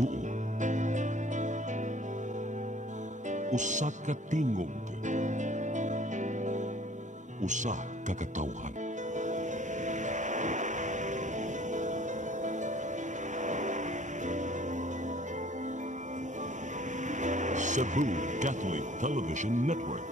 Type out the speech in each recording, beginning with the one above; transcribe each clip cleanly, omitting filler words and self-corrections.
tuo. Usa ka tingog. Usa ka katawhan. Cebu Catholic Television Network.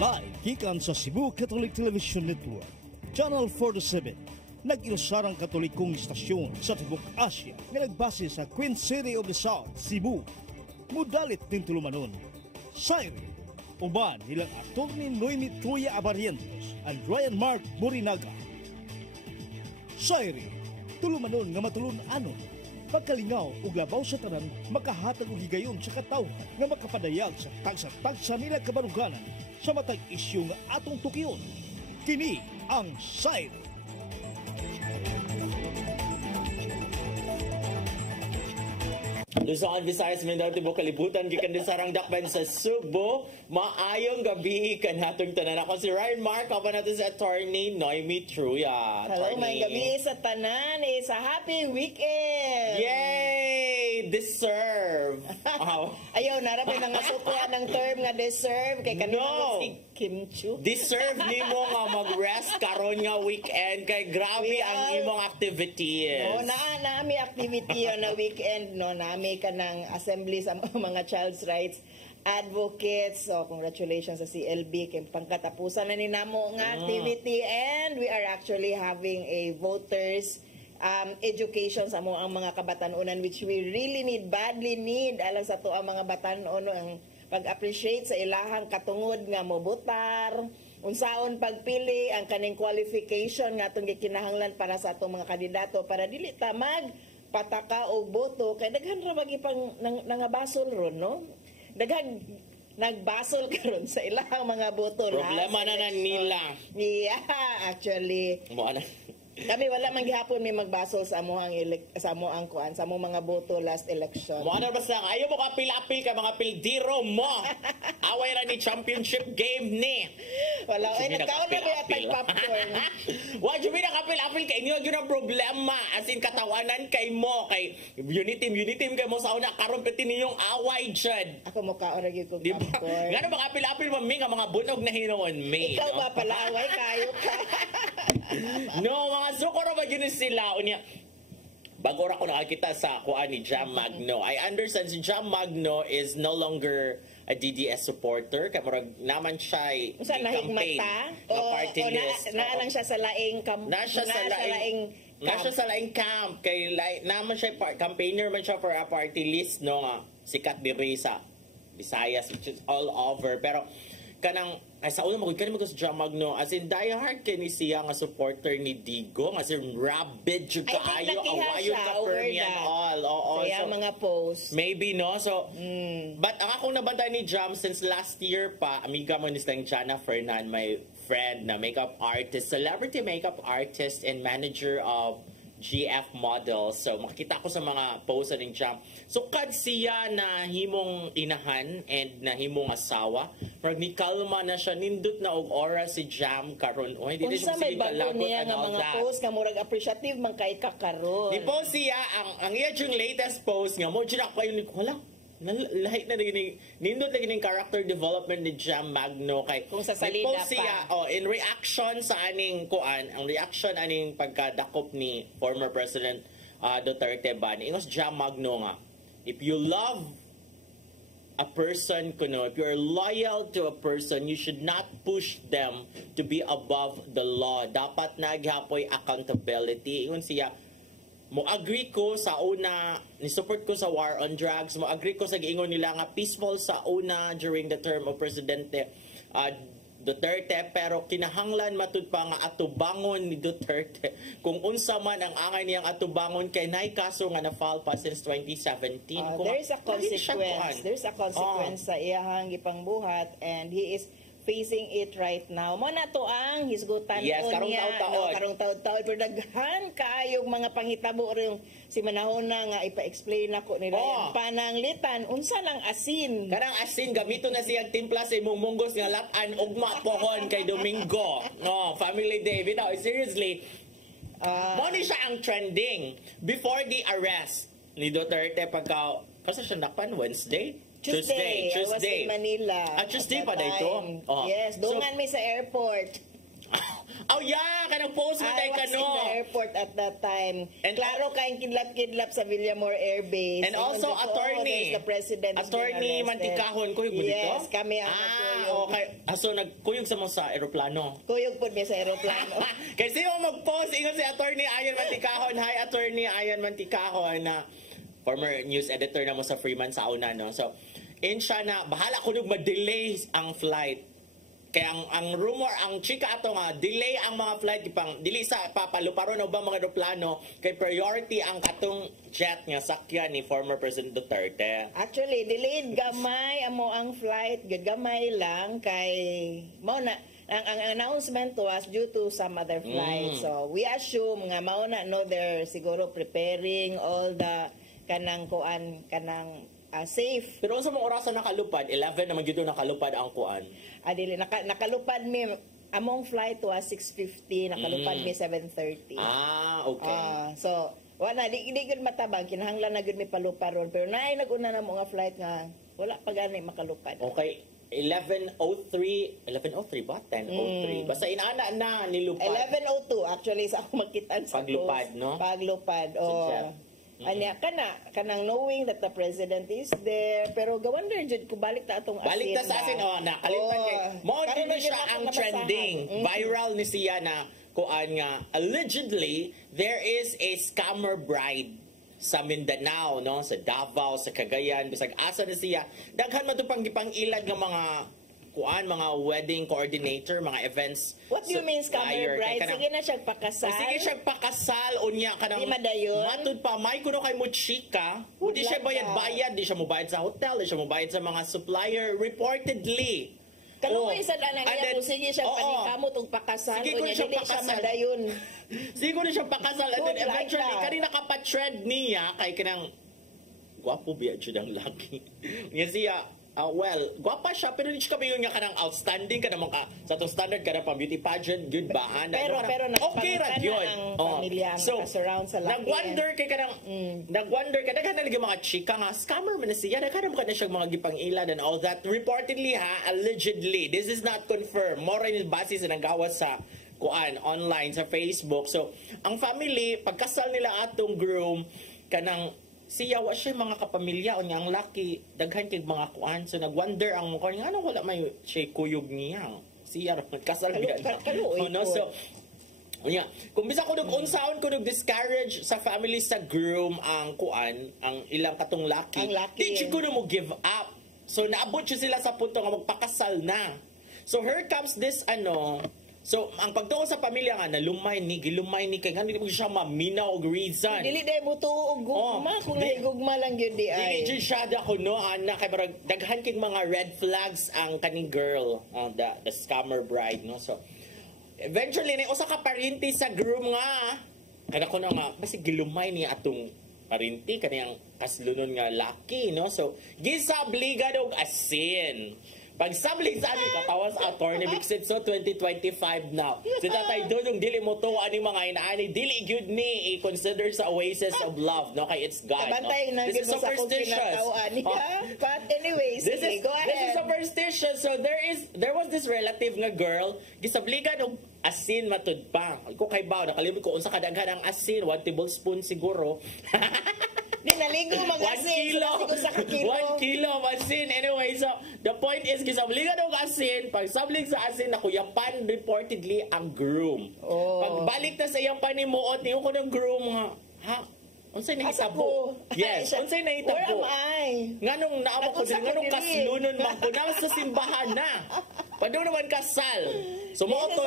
Live gikan sa Cebu Catholic Television Network, Channel 47, nag-ilusarang katolikong istasyon sa Tibok Asia nga nagbase sa Queen City of the South, Cebu. Mudalit din tulumanon, Sairi, uban nilang aktor ni Noemi Truya Abarientos and Ryan Mark Borinaga. Sairi, tulumanon nga matulun-anon, pagkalingaw ug labaw sa tanan, makahatag og higayon sa katawhan nga makapadayag sa tagsa-tagsa nila kabaruganan sa matag isyu nga atong tukiyon. Kini ang Sairi. Luzon, Visayas, Mindanao, Tibok, Kalibutan, gikan din sarang dakban sa Subo. Maayong gabi kan hatong tanan. Ako si Ryan Mark, kapan natin sa attorney Noemi Truya. Hello, may gabi sa tanan, sa happy weekend! Yay! Deserve! Ayaw, narapin na nga sukuan ng term nga deserve. Kay kanina No! si Kim Chu. Deserve nimo nga mag-rest karon nga weekend kay grabe ang imong activities. No, naami activity on na weekend, no, naami ka ng assembly sa mga child's rights advocates. So, congratulations sa CLB kay pangkatapusan na ni namo nga activity, and we are actually having a voters education sa ang mga kabatanunan, which we really badly need alang sa to ang mga batanon, ang pag-appreciate sa ilahang katungod nga mobutar, unsaon pagpili, ang kaning qualification nga itong gikinahanglan para sa atong mga kandidato para dili ta magpataka o boto kay daghan ra magipang nangabasol ron, no? Daghan nagbasol karon sa ilahang mga boto. Problema na nila. Yeah, actually. Mo ana. Kami wala man gihapon may magbasol sa amoang sa amoang kuan sa among mga boto last election. Mo ana basta ayo mo kapil-apil ka mga pildiro mo. Away ra ni championship game ni. Wala ay nagkaon na ba atay popcorn. Wa jud mi nakapil-apil kay inyo gyud ang problema, as in katawanan kay mo kay unity team kay mo sa una karon pati ninyong away jud. Ako mo kaon ra gyud kog Di ba? popcorn. Ngano ba kapil-apil mo mi nga mga bunog na hinuon mi. Ikaw ba pala away kayo ka? No, mga sukuro ba yun sila? Unya, bago ra ko nakakita sa kuan ni Jam Magno, I understand si Jam Magno is no longer a DDS supporter. Kaya murag naman siya Unsa nahigmata? na party list. Na lang siya sa laing Nasa sa laing camp. Kay naman siya campaigner man siya for a party list, no nga. Sikat diri sa Visayas, which is all over. Pero kanang sa una magud kani sa Jam Magno, as in diehard kani siya nga supporter ni Digo, as in rabid jud kaayo awayon ka permian all. Oo, so mga posts maybe no. So but ang akong nabantay ni Jam since last year pa, amiga mo ni Jana Fernan, my friend na makeup artist, celebrity makeup artist and manager of GF Models. So makita ko sa mga posts ng Jam. So kad siya na himong inahan and na himong asawa, pag ni kalma na siya, nindot na og oras si Jam karon. Oy, dili siya may bago niya nga mga post nga murag appreciative man kay ka karon. Di po siya ang iya yung latest post nga mo jud ako yung wala. Lahat na nindot lagi ng character development ni Jam Magno kay kung sa salida pa siya, in reaction sa aning kuan, ang reaction aning pagkadakop ni former President Duterte ba ni ingos Jam Magno nga, if you love a person kuno, if you're loyal to a person, you should not push them to be above the law. Dapat naghapoy accountability. Ingon siya, mo agree ko sa una, ni-support ko sa war on drugs, mo agree ko sa giingon nila nga peaceful sa una during the term of Presidente Duterte, pero kinahanglan matud pa nga atubangon ni Duterte kung unsa man ang angay niyang atubangon kay nay kaso nga na-file pa since 2017. There's a consequence sa iyahang gipangbuhat, and he is facing it right now. Mo na to ang hisgutan yes, ko niya. karong taon-taon. Pero daghan kayong mga panghitabo rin si manahona nga ipa-explain ako nila yung pananglitan. Unsa lang asin? Karang asin, gamito na siyang timpla sa imong munggos nga latan ugma pohon kay Domingo. No, Family Day. Bitaw, seriously, Mo ni siya ang trending before the arrest ni Duterte pagka kasi siya nakpan Wednesday. Tuesday. I was in Manila. Tuesday at pa that dito? time. Oh. Yes, dungan mi sa airport. Oh yeah, kanang post mo I day was kano. in the airport at that time. And Klaro kayong kidlap-kidlap sa Villamor Air Base. And also attorney. There's the president. Attorney Mantikahon, kuyog mo dito? Yes, kami ang nagkuyog. okay. So nagkuyog sa mo sa eroplano. Kuyog po mi sa aeroplano. Kasi yung mag-post, ingon si Attorney Ayan Mantikahon. Hi, Attorney Ayan Mantikahon na former news editor na mo sa Freeman sa una, no? So, in siya na, bahala ko nung ma-delay ang flight. Kaya ang rumor, ang chika ato nga, delay ang mga flight, ipang, dili sa papaluparo na ba mga aeroplano, kay priority ang katong jet nga sakyan ni former President Duterte. Actually, delayed gamay amo ang flight, gamay lang kay mao na ang announcement was due to some other flight. So we assume nga mao na no they're siguro preparing all the kanang safe. Pero sa mga orasan nakalupad, 11 naman dito nakalupad ang kuan. Adili nakalupad mi among flight was 6:50, nakalupad mi 7:30. Okay. So wala di gud matabang kinahanglan na gud mi paluparon pero naay naguna na mo nga flight nga wala pa gani makalupad. Okay. 11:03 ba? 10:03. Basta inaana na nilupad. 11:02 actually sa ako makita sa Paglupad, post. no? Paglupad. Anya kanang knowing that the president is there pero gawander jud ko balik ta atong asin. Balik ta sa asin nakalimutan kay mo din na siya ang trending. Viral ni siya na kuan nga allegedly there is a scammer bride sa Mindanao, no, sa Davao, sa Cagayan, bisag asa na siya. Daghan man to pang gipang-ilad ng mga kuan, mga wedding coordinator, mga events. What do you mean scammer bride? Sige na siya pakasal. Sige siya pakasal unya kanang di madayon. matud pa may kuno kay mo chika. Di siya bayad, di siya mobayad sa hotel, di siya mobayad sa mga supplier reportedly. Kaluoy sa danan niya kung sige siya panikamot og pakasal sige unya dili siya madayon. Siguro siya pakasal and then eventually kanina kapatred niya kay kanang gwapo biya jud ang laki. Nya siya gwapa siya pero hindi siya kabayon nga kanang outstanding ka naman ka sa itong standard ka na pang beauty pageant good ba? Pero okay ra yun. Ang pamilya ang surround sa laki. Nag-wonder kay kanang nag-wonder ka daghan na lagi mga chika nga scammer man na siya daghan ka na siya mga gipang-ilad and all that reportedly allegedly this is not confirmed more in base sa nagawas sa kuan online sa Facebook. So ang family pagkasal nila atong groom kanang siya wa siya mga kapamilya o niyang laki daghan kay mga kuan so nagwonder ang mukha niya ano wala may siya kuyog niya siya kasal biya no so yeah kung bisa ko unsaon ko discourage sa family sa groom ang kuan ang ilang katong laki di ko mo give up so naabot siya sila sa punto nga magpakasal na so here comes this so, ang pagtuo sa pamilya nga, gilumay ni, kaya nga hindi mo siya maminaw og reason. Dili day mo tuo og gugma, kung gugma lang yun di ay. Dili siya ako no, na kay barag daghan kay mga red flags ang kaning girl, the scammer bride, no? So, eventually, usa ka parinti sa groom nga, kada ko na nga, basi gilumay ni atong parinti, kaniyang kaslunon nga laki, no? So, gisabligad og asin. Pag sablig sa amin, katawas attorney Bixit so 2025 now. Si Tatay Dudong, dili mo to aning mga inaani, dili good ni i-consider sa oasis of love, no? Kay it's God, no? This is superstitious. But anyways, go ahead. This is superstitious. So there was this relative nga girl, gisabligan og asin matud pa. Ko kay baw, nakalimot ko unsa kadaghan ang asin, 1 tablespoon siguro. Di naligo mag-asin. 1 kilo of asin. Anyway, so the point is, gisabligan og asin. Pag sablig sa asin, nakuyapan reportedly ang groom. Pagbalik na sa iyang panimuot, niyo ko ng groom nga, ha? Unsay nahitabo? Yes, unsay nahitabo? Where am I? Nganong naamo ko din, nganong kaslunon man ko na sa simbahan na. Padung naman kasal. So mo to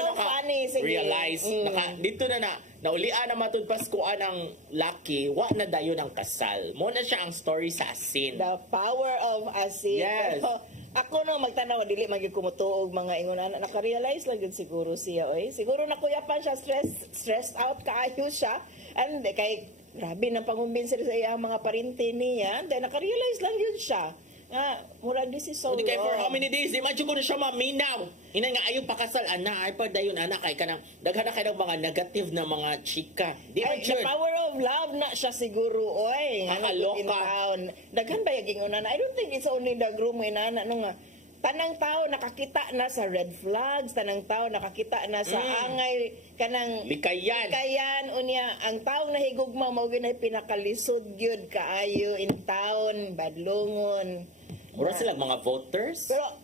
realize dito na naulian na matud paskuan ang laki, wa na dayon ang kasal. Mo na siya ang story sa asin. The power of asin. Yes. Ako no magtanaw dili magikumutuog mga ingon ana naka-realize lang gud siguro siya siguro nakuyapan siya stressed out kaayo siya and kay grabe nang pangumbinsi sa iya mga parinti niya then naka-realize lang yun siya nga murag this is so kay for how many days di man ko na siya maminaw Ina nga ayo pakasal ana ay pa dayon ana kay kanang daghan na kay ng mga negative na mga chika. Di man Ay, the power of love na siya siguro, oy. Nakaloka. In town. Daghan ba yung gingunan? I don't think it's only the groom, inana, no nga. Tanang tao nakakita na sa red flags, tanang tao nakakita na sa angay, kanang Likayan. unya, ang taong nahigugma, mao na pinakalisod gyud kaayo in town, badlongon. Mura sila mga voters. Pero,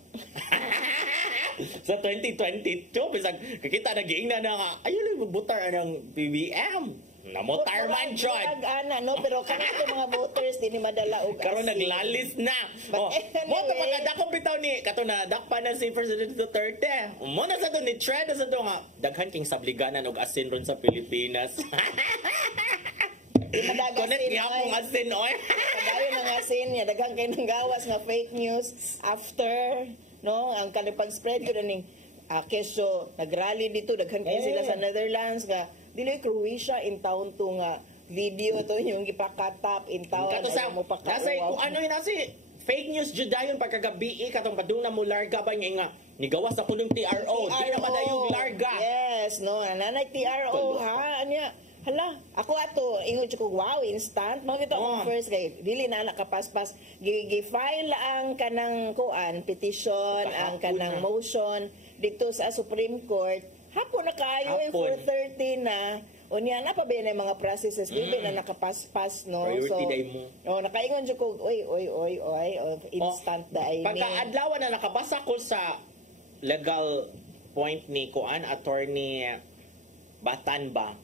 Sa 2022, bisag kakita na giingna na nga, ayun yung butar ng BBM. Namutar man, John. Murag, ana, no? Pero kanito mga voters, di ni madala og Karon asin. naglalis na. But Mo to anyway. pagkadakop bitaw ni kato na dakpa na si President Duterte. Mo na sa to ni trend sa to nga daghan king sabliganan og asin ron sa Pilipinas. Connect gyapon asin oy. Kagayo ng asin niya, daghang kay nang gawas nga fake news after, no? Ang kanipang spread ko ning keso nagrally dito, daghan kay sila sa Netherlands nga dili Croatia in town to nga video to yung gipakatap in town. Kato sa mo pa nasa kung ano yun nasi fake news jud dayon pagkagabi katong padung na mo larga ba nga nigawas na kulong TRO. Di naman na yung larga. Yes, no, nanay TRO ha, anya. Hala, ako ato ingon ko wow instant mo gito Oh. first kay dili na nakapaspas gi-file ang kanang kuan petition ang kanang motion dito sa Supreme Court hapon na kaayo Hapon. 4:30 na unya na pa ba yung mga processes given na nakapaspas no Priority day mo. nakaingon jud ko oy instant dai Pagkaadlaw na nakabasa ko sa legal point ni kuan attorney Batan ba?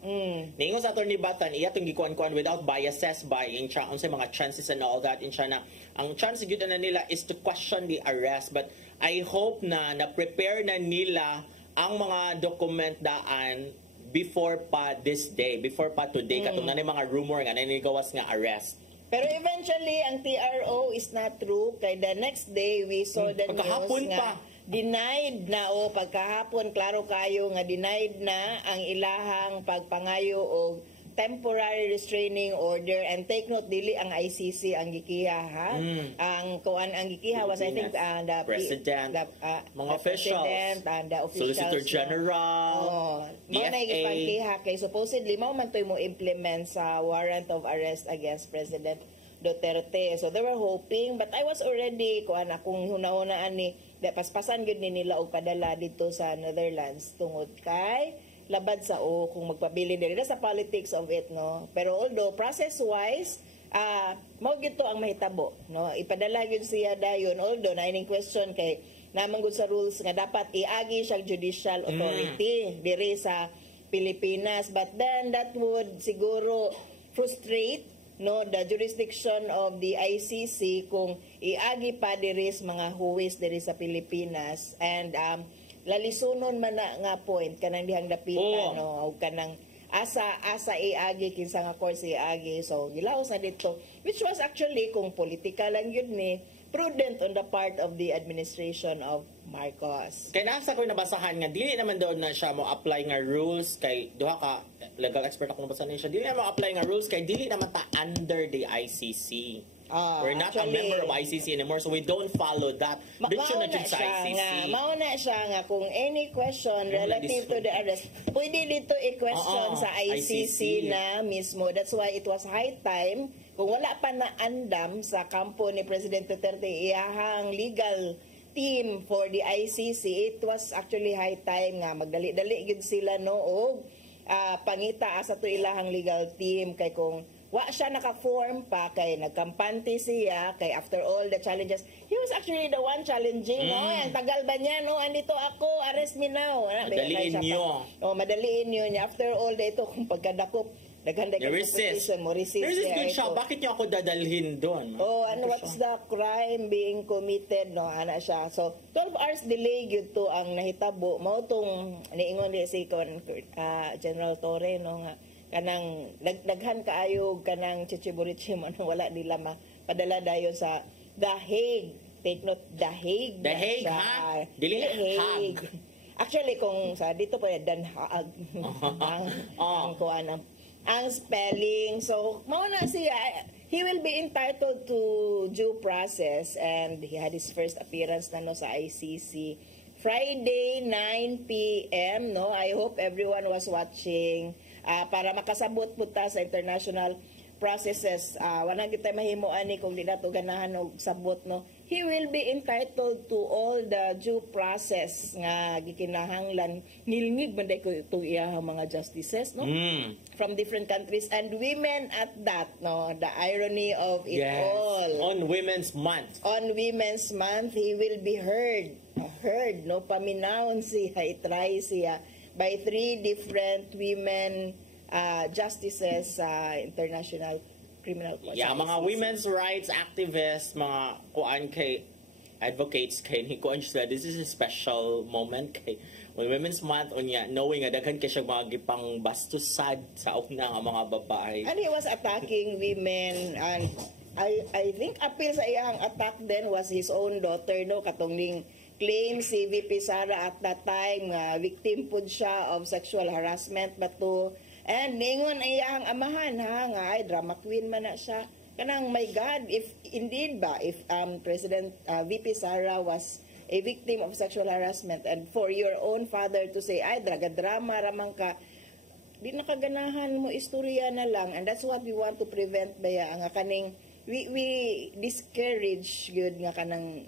Ningon sa attorney Batan, iya itong gikuan-kuan without biases by in siya, unsay mga chances and all that in siya na ang chance gyud na nila is to question the arrest, but I hope na na-prepare na nila ang mga document daan before pa this day, before pa today, katong na mga rumor nga nanigawas nga arrest. Pero eventually, ang TRO is not true. Kay the next day, we saw the Pagkahapon news nga pa. denied na o pagkahapon, klaro kayo nga denied na ang ilahang pagpangayo o temporary restraining order, and take note dili ang ICC ang gikiha ha ang kuan ang gikiha was I think the President, mga the officials, president and the officials Solicitor General, mo na DFA. gipangkiha kay supposedly mao man toy mo implement sa warrant of arrest against President Duterte. So they were hoping, but I was already kuan akong hunahunaan ni paspasan gyud ni nila og padala dito sa Netherlands tungod kay labad sa kung magpabili diri sa politics of it, no. Pero although process wise mao gito ang mahitabo, no, ipadala gyud siya dayon, although na ining question kay namang gud sa rules nga dapat iagi siya judicial authority diri sa Pilipinas, but then that would siguro frustrate, no, the jurisdiction of the ICC kung iagi pa diri sa mga huwis diri sa Pilipinas, and lalisunon man na nga point kanang dihang dapitan, no, o kanang asa iagi kinsa nga course iagi, so gilaos na dito, which was actually kung politika lang yun ni prudent on the part of the administration of Marcos. Kaya nasa ko nabasahan nga dili naman daw na siya mo apply nga rules kay duha ka legal expert ako nabasa niya, dili naman apply nga rules kay dili naman ta under the ICC. We're not Actually, a member of ICC anymore, so we don't follow that. Diction na dyan sa ICC. Mauna siya nga kung any question relative to the arrest, pwede dito i-question sa ICC na mismo. That's why it was high time, kung wala pa na andam sa kampo ni President Duterte iyahang legal team for the ICC, it was actually high time nga magdali-dali gid sila, no, og pangita sa to ilahang legal team kay kung wa siya naka-form pa kay nagkampante siya kay after all the challenges he was actually the one challenging, no, ang tagal ba niya, no, andito ako, arrest me now, madaliin niyo, madaliin niya after all dito kung pagkadakop daghan resist siya, bakit niyo ako dadalhin doon? What's the crime being committed, no, ana siya. So 12 hours delay gyud to ang nahitabo, mao tong niingon di si General Torre, no, nga kanang daghan kaayo kanang chichiburichi mo wala nila mapadala dayon sa The Hague. Take note, The Hague. The Hague, ha? Dili Hague. Actually, kung sa dito po Dan Haag ang kuan ang spelling. So mao na siya, he will be entitled to due process, and he had his first appearance na no sa ICC Friday 9 p.m. no. I hope everyone was watching para makasabot po ta sa international processes. Wala kita mahimo ani kung di nato ganahan og sabot no. He will be entitled to all the due process nga gikinahanglan. Nilngig man day ko itong iyahang mga justices no from different countries and women at that no. The irony of it all. On Women's Month. On Women's Month, he will be heard no, paminawon siya, itry siya by 3 different women justices sa International Criminal Court. Yeah, mga women's rights activists, mga kuan kay advocates kay ni kuan sila, this is a special moment kay when Women's Month unya knowing nga daghan kay siya mga gipang bastusad sa una nga mga babae. And he was attacking women and I think appeal sa iyang attack then was his own daughter no katong ning claim si VP Sara at that time victim pud siya of sexual harassment bato and ningon iyang amahan nga ay drama queen man na siya kanang my God if indeed ba if President VP Sara was a victim of sexual harassment and for your own father to say ay drama ramang ka di nakaganahan mo istorya na lang and that's what we want to prevent baya nga kaning we discourage good nga kanang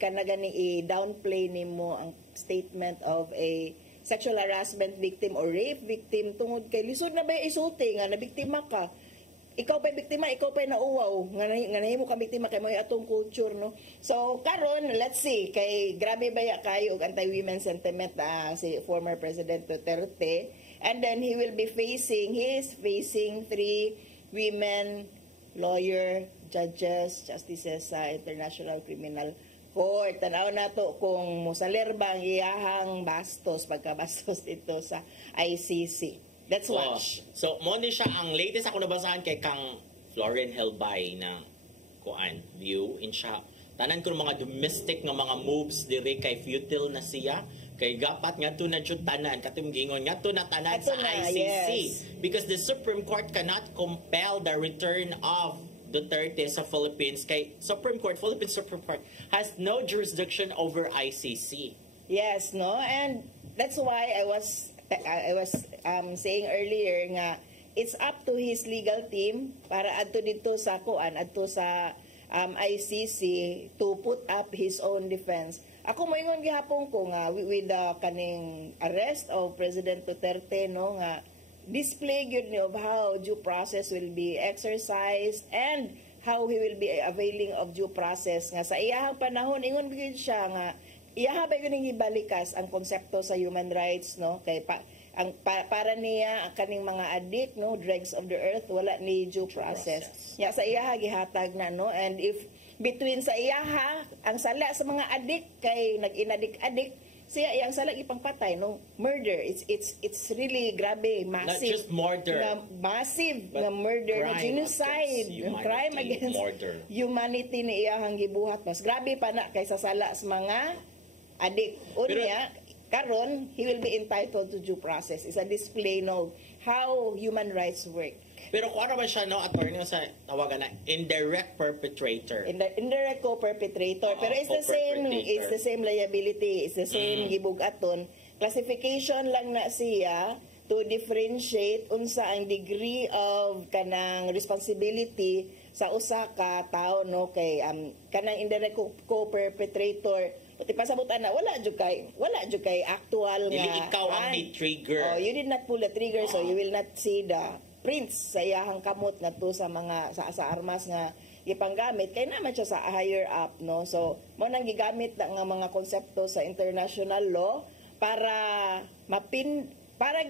kanagani i-downplay nimo ang statement of a sexual harassment victim or rape victim tungod kay lisod na ba isulti nga nabiktima ka ikaw pa biktima ikaw pa nauwaw nga nahimo ka biktima kay mo atong culture no so karon let's see kay grabe baya kayo og anti-women sentiment si former President Duterte and then he is facing 3 women lawyer judges justices sa International Criminal Court. Tanaw na to kung musalir ba ang iyahang bastos, pagkabastos ito sa ICC. Let's watch. So, mo ni siya ang latest ako nabasahan kay kang Floren Helbay na kuan view in siya. Tanan ko mga domestic nga mga moves diri kay futile na siya kay gapat nga to na jud tanan katong gingon nga to na tanan sa ICC because the Supreme Court cannot compel the return of Duterte sa Philippines kay Philippine Supreme Court has no jurisdiction over ICC. Yes, no, and that's why I was saying earlier nga it's up to his legal team para adto dito sa kuan adto sa ICC to put up his own defense. Ako moingon gihapon ko nga with the kaning arrest of President Duterte no nga display good of how due process will be exercised and how he will be availing of due process nga sa iyahang panahon ingon gyud siya nga iyaha ba gyud ibalikas ang konsepto sa human rights no kay para niya ang kaning mga addict no dregs of the earth wala ni due process. Ya sa iyaha gihatag na no and if between sa iyaha ang sala sa mga addict kay nag-inadik-addict siya iyang sala ipangpatay no murder it's really grabe massive not just murder massive na murder na genocide crime against humanity ni iyang gibuhat mas grabe pa na kaysa sala sa mga adik unya karon he will be entitled to due process is a display no how human rights work. Pero kung ano ba siya, no, attorney sa tawagan na indirect perpetrator. Indirect co-perpetrator. Pero it's the same liability. It's the same gibugaton. Classification lang na siya to differentiate unsa ang degree of kanang responsibility sa usa ka tawo no kay kanang indirect co-perpetrator pati pasabutan na wala jud kay actual nga dili ikaw ang may trigger. You did not pull the trigger so you will not see the prints sa iyahang kamot ngadto sa mga sa armas nga gipanggamit kay naman siya sa higher up no so mo nang gigamit na nga mga konsepto sa international law para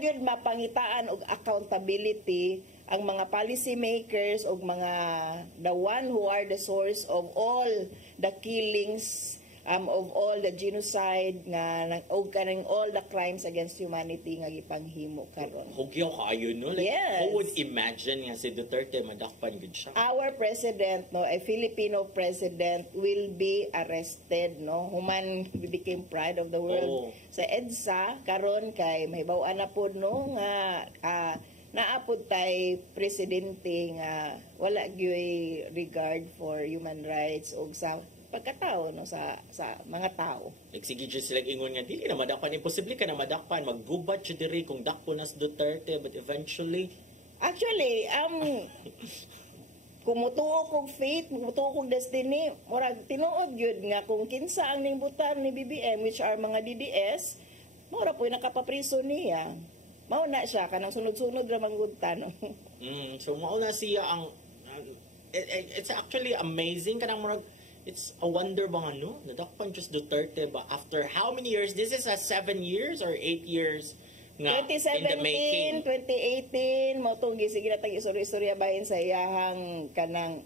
gyud mapangitaan og accountability ang mga policy makers og mga the one who are the source of all the killings of all the genocide nga og kaning all the crimes against humanity nga gipanghimo karon. Hugyaw kaayo no like yes. Who would imagine nga si Duterte madakpan gud siya. Our president no a Filipino president will be arrested no human became pride of the world sa EDSA karon kay mahibaw-an na pud no nga naapod tay presidente nga wala gyud regard for human rights og sa pagkatao no sa mga tao. Like, sige dyan sila ingon nga, dili na madakpan. Imposible ka na madakpan. Maggubat siya diri kung dakpo nas Duterte. But eventually, Actually, kung mutuo kong faith, mutuo kong destiny, murag tinuod yun nga kung kinsa ang ningbutan ni BBM, which are mga DDS, mura po nakapapriso niya. Mauna siya, kanang sunod-sunod ramang gudtan. so mauna siya ang it's actually amazing kanang murag it's a wonder bang ano nadakpan just Duterte ba after how many years? This is 7 years or 8 years nga in the making. 2018, mo itong sige na tag-istorya bahin sa iyahang kanang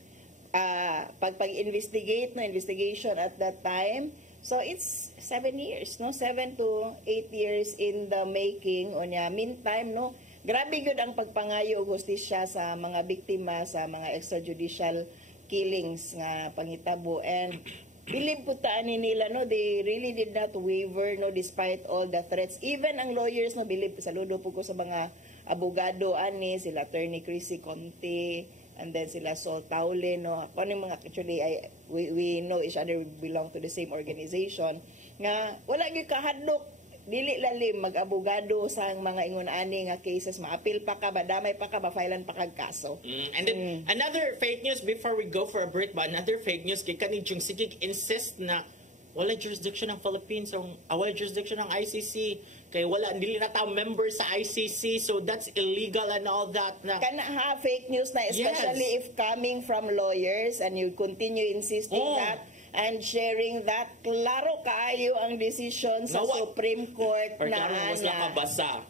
pag-investigate, no, investigation at that time. So it's 7 years, no? 7 to 8 years in the making. O niya, meantime, no? Grabe yun ang pagpangayo o hustisya sa mga biktima sa mga extrajudicial killings nga pangitabo. And believe po taan nila, no, they really did not waver, no, despite all the threats. Even ang lawyers, no, believe, saludo po ko sa mga abogado, ani, sila Attorney Chrissy Conte, and then sila Sol Taule, no. Ako mga, actually, we know each other, we belong to the same organization, nga, wala yung kahadlok, dili lalim mag-abogado sa mga ingon-ani nga cases, maapil pa ka, badamay pa ka, mafailan pa kag kaso. And then, another fake news before we go for a break, ba, another fake news, kay kanid yung sigig insist na wala jurisdiction ng Philippines, o wala jurisdiction ng ICC, kay wala, dili na tao member sa ICC, so that's illegal and all that. Na, Kana ha, fake news na, especially if coming from lawyers and you continue insisting that, and sharing that, klaro kaayo ang decision sa Supreme Court na mas nakabasa.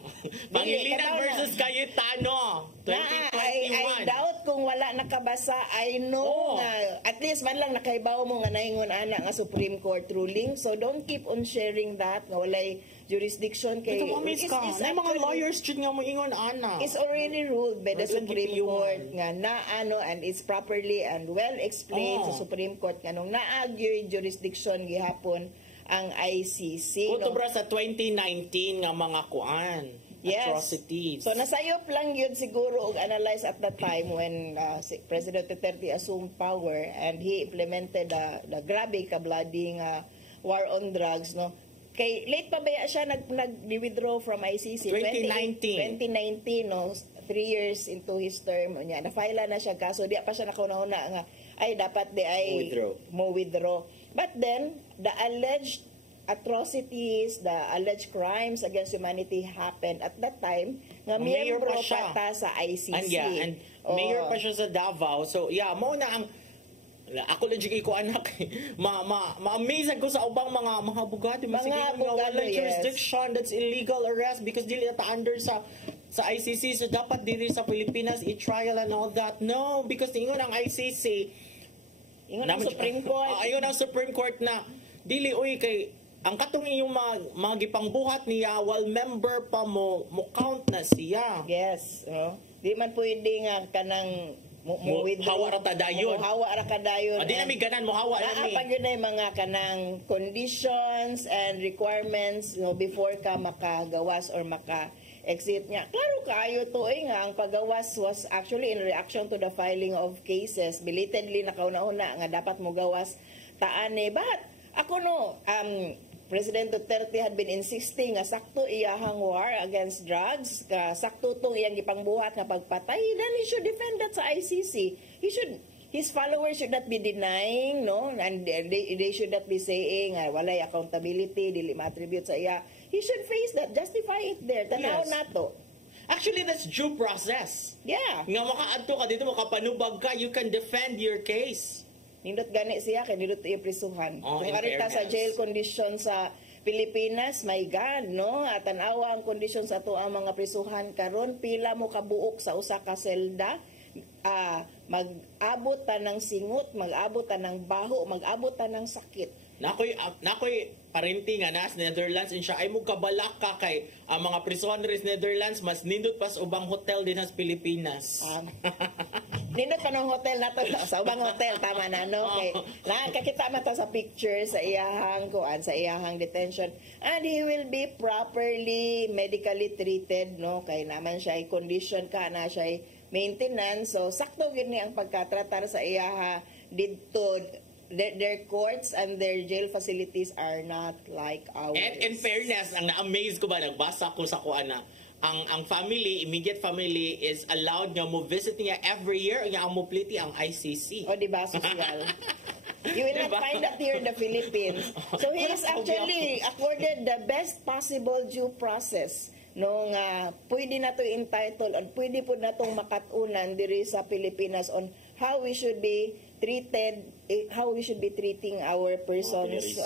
Pangilinan versus Cayetano, 2021. I doubt kung wala nakabasa. I know nga, at least man lang nakaibaw mo nga naingon ana nga Supreme Court ruling. So don't keep on sharing that nga walay jurisdiction kay may mga lawyers jud nga mo ingon ana. It's already ruled by the Supreme Court nga naano, and it's properly and well explained sa Supreme Court nga nung naagyoy jurisdiction gihapon ang ICC. Kuto bra sa 2019 nga mga kuan. Atrocities. So nasayop lang yun siguro og analyze at that time when si President Duterte assumed power and he implemented the grabe ka bloody war on drugs, no. Kay late pa ba siya nag-withdraw from ICC 2019, no, 3 years into his term niya. Na-file na siya kaso di pa siya nakauna-una nga ay dapat di ay withdraw. But then the alleged atrocities, the alleged crimes against humanity happened at that time nga miyembro pa ta sa ICC. And mayor pa siya sa Davao. So mo na ang ako lang jig ko anak ma-amaze ko sa ubang mga abogado wala jurisdiction, that's illegal arrest because dili ta under sa ICC, so dapat dili sa Pilipinas i-trial and all that. No, because ingon ang ICC, ingon ang Supreme Court, ingon ang Supreme Court na dili kay ang katong iyong mga gipangbuhat niya while member pa mo count na siya. Yes, di man pwede nga kanang hawa ra ta dayon. Hawa ra ka dayon. Di na mi ganan mo hawa na mi. Naapag yun ay mga kanang conditions and requirements, before ka makagawas or maka-exit niya. Klaro kaayo to nga ang paggawas was actually in reaction to the filing of cases. Belatedly nakauna-una nga dapat mo gawas taane. But ako President Duterte had been insisting nga sakto iyahang war against drugs, sakto tong iyang gipangbuhat nga pagpatay, then he should defend that sa ICC. His followers should not be denying, no, and they should not be saying walay accountability, dili ma-attribute sa iya. He should face that, justify it there. Tanaw nato. Actually, that's due process. Yeah. Nga makaadto ka dito, makapanubag ka, you can defend your case. Nindot gani siya kay nindot iya prisuhan. Kung arita sa jail condition sa Pilipinas, my God, no? At tanawa ang kondisyon sa ato ang mga prisuhan karon, pila mo kabuok sa usa ka selda, mag-abot ta ng singot, mag-abot ta ng baho, mag-abot ta ng sakit. Nakoy parenti nga nas Netherlands insya ay mo kabalak ka kay ang mga prisuhan rin sa Netherlands mas nindot pas ubang hotel din sa Pilipinas. Nindot pa ng hotel nato sa ubang hotel, tama na, no? Okay. Nakakita man ta sa picture sa iyahang sa iyahang detention, and he will be properly medically treated, no? Kay naman siya ay condition ka na siya ay maintenance, so sakto gid ni ang pagkatratar sa iyaha didto their courts and their jail facilities are not like ours. And in fairness, ang na-amaze ko ba, nagbasa ko sa kuan na, ang family, immediate family, is allowed nga mo visit niya every year, nga ang mopliti ang ICC. O, diba, social? You will not find that here in the Philippines. So he is actually accorded the best possible due process nung pwede na to entitled and pwede po na itong makatunan diri sa Pilipinas on how we should be treated, how we should be treating our persons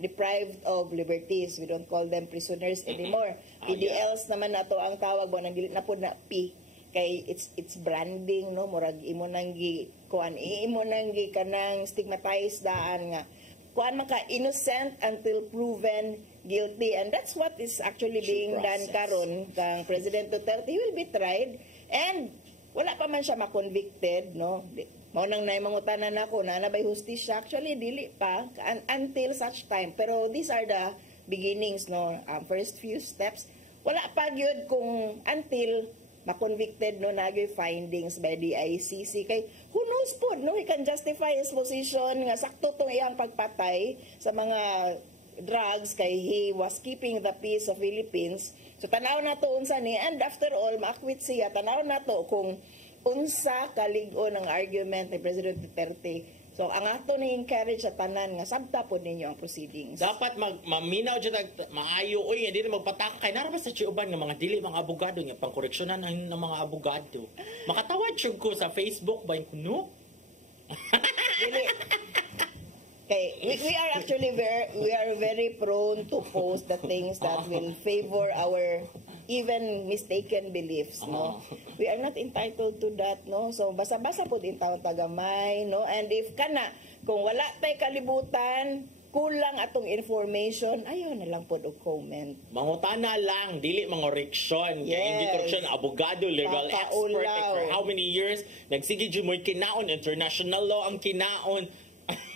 deprived of liberties. We don't call them prisoners anymore. PDLs naman na to ang tawag mo, nang dilit na po na P. Kay it's branding, no, murag imo nang gi kuan imo nang gi kanang stigmatized daan nga kuan maka innocent until proven guilty, and that's what is actually being done karon kang President Duterte. He will be tried and wala pa man siya ma-convicted, no. Mao nang naimangutanan nako na nabay hustisya, actually dili pa until such time, pero these are the beginnings, no. First few steps wala pa gyud kung until ma-convicted, no, nagyoy findings by the ICC. Kay who knows po, no, he can justify his position nga sakto tong iyang pagpatay sa mga drugs kay he was keeping the peace of Philippines. So tanaw na to unsa ni, and after all ma-acquit siya, tanaw na to kung unsa kalig-on ang argument ni President Duterte. So ang ato ni encourage sa tanan nga sabta po ninyo ang proceedings. Dapat maminaw jud maayo oy, hindi na magpatak kay nara ba sa tiuban nga mga dili mga abogado nga pangkoreksyonan ng mga abogado. Makatawad jud ko sa Facebook ba kuno? Dili. Okay, we are actually very prone to post the things that will favor our even mistaken beliefs, no. We are not entitled to that, no. So basa-basa po din taon tagamay, no. And if kana kung wala tay kalibutan, kulang atong information, ayaw na lang po og comment. Mangutana lang, dili mga koreksyon. Yes. Hindi koreksyon, abogado, legal expert, like for how many years, nagsige jud mo kinaon, international law ang kinaon.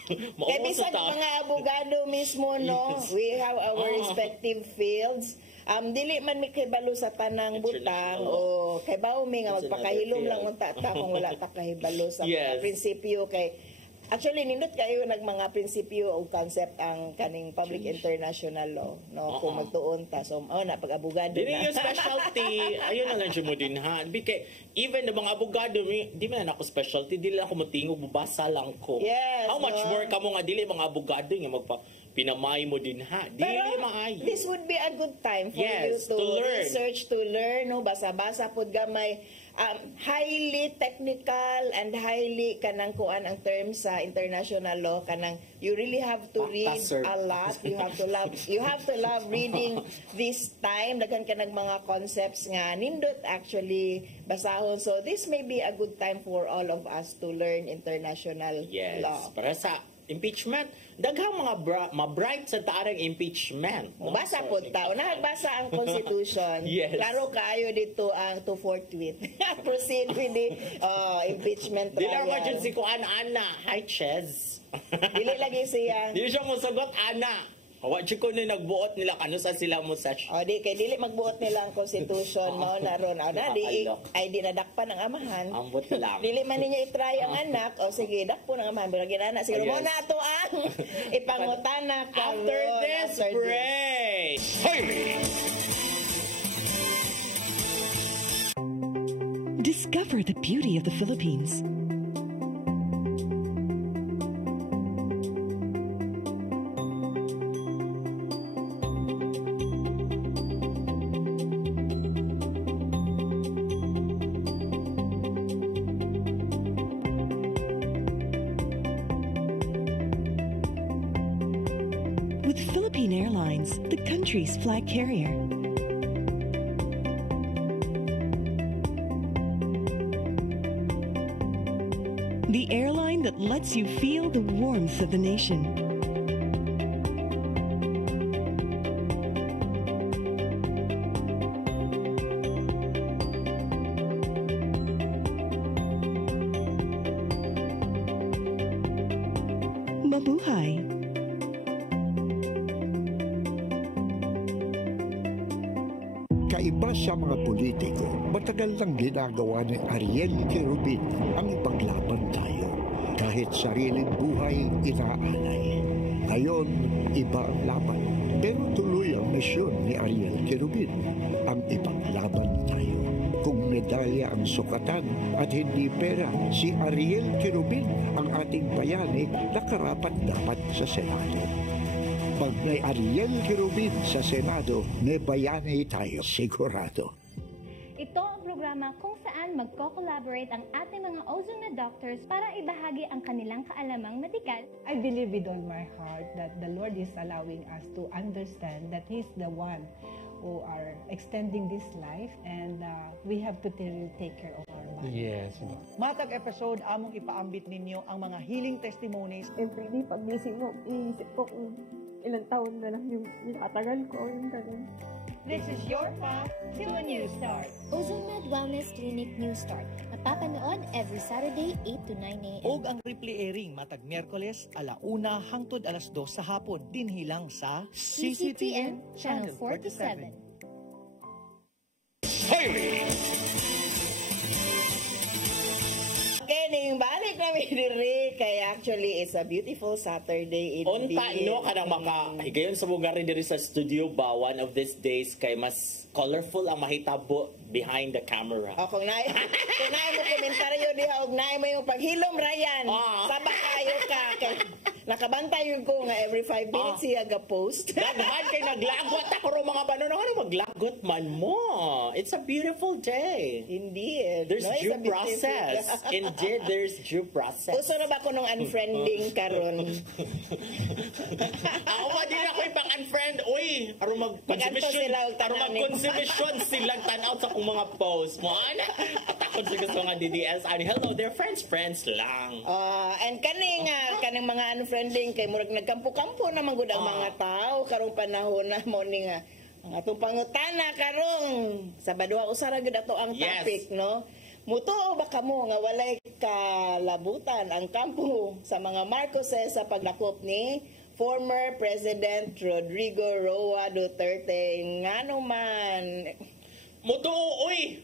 Kaya bisan mga abogado mismo, no, we have our respective fields. Dili man mi kay balo sa tanang butang o kay bawo mi nga magpakahilom lang unta ta kung wala ta kahibalo sa mga prinsipyo. Kay actually nindot kayo nag mga prinsipyo o concept ang kaning public international law, no, kung magtuon ta. So na pag abogado dili na yung specialty ayun na lang mo din ha, because even the mga abogado di man ako specialty, dili ako matingog, bubasa lang ko. Yes, how much more kamo nga dili mga abogado nga pinamay mo din ha. Dili maayo. This would be a good time for you to learn. research, to learn, no, basa-basa pud gamay. Highly technical and highly kanang kuan ang terms sa international law, kanang you really have to read a lot. You have to love reading this time. Daghan ka ng mga concepts nga nindot actually basahon. So this may be a good time for all of us to learn international law. Para sa impeachment, daghang mga bright sa taarang impeachment. No? Basa po ta. Nagbasa ang Constitution. Klaro kayo dito ang to forthwith. Proceed with the impeachment trial. Dili mo dyan si Kuan Ana. Hi, Ches. Dili lagi siya. Dili siya mo sagot, Ana. Kawa ko na nagbuot nila kano sa sila mo sa di kay dili magbuot nila ang Constitution mao na ron. Di dinadakpan ang amahan. Ambot lang. Dili man ninyo i-try ang anak, o sige dakpo ng amahan pero ginana siguro mo na to ang ipangutana after this break. Hey! Discover the beauty of the Philippines. With Philippine Airlines, the country's flag carrier. The airline that lets you feel the warmth of the nation. Mabuhay! Kaiba Para sa mga politiko, matagal nang ginagawa ni Ariel Querubin ang ipaglaban tayo. Kahit sariling buhay inaalay. Ngayon, iba ang laban. Pero tuloy ang misyon ni Ariel Querubin, ang ipaglaban tayo. Kung medalya ang sukatan at hindi pera, si Ariel Querubin ang ating bayani na karapat-dapat sa Senado. Pag may Ariel Querubin sa Senado, may bayani tayo sigurado. Ito ang programa kung saan magko-collaborate ang ating mga ozone na doctors para ibahagi ang kanilang kaalamang medikal. I believe with all my heart that the Lord is allowing us to understand that He's the one who are extending this life, and we have to take care of our life. Yes. Matag episode, among ipaambit ninyo ang mga healing testimonies. Every day, pag gising mo, iisip ko kung ilang taon na lang yung itatagal ko, yung ganun. This is your path to a new start. OzoneMed Wellness Clinic New Start. Napapanood every Saturday, 8 to 9 a.m. Og ang replay airing matag Miyerkules, 1:00 hangtod 2:00 sa hapon. Dinhi lang sa CCTN Channel 47. Hey! Kining balik namin diri kay actually it's a beautiful Saturday indeed. Unta no kanang higayon sa lugar diri sa studio ba one of these days kay mas colorful ang mahitabo behind the camera. O kung naay mo komentaryo diha og naay mo yung paghilom Ryan. Saba kayo ka kay nakabantay yun ko nga every 5 minutes siya ga-post. Daghan kay naglagot ako ro mga banon ano maglagot man mo. It's a beautiful day. Indeed. There's due process. Indeed, there's due process. Uso na ba ko nung unfriending karon? Ako ba din ako ipang unfriend. Uy, aron mag-consumption silang tanaw sa kong mga post mo. Atakot sa gusto nga DDS. Hello, they're friends lang. And kaning mga unfriending kay murag nagkampo-kampo naman gud ang mga tao karong panahon na mo ni nga ang atong pangutana karong Sabado usara gud ato ang topic, no? Mutuo ba kamo nga walay kalabutan ang kampo sa mga Marcoses sa paglakop ni former President Rodrigo Roa Duterte ngano man? Mutuo uy.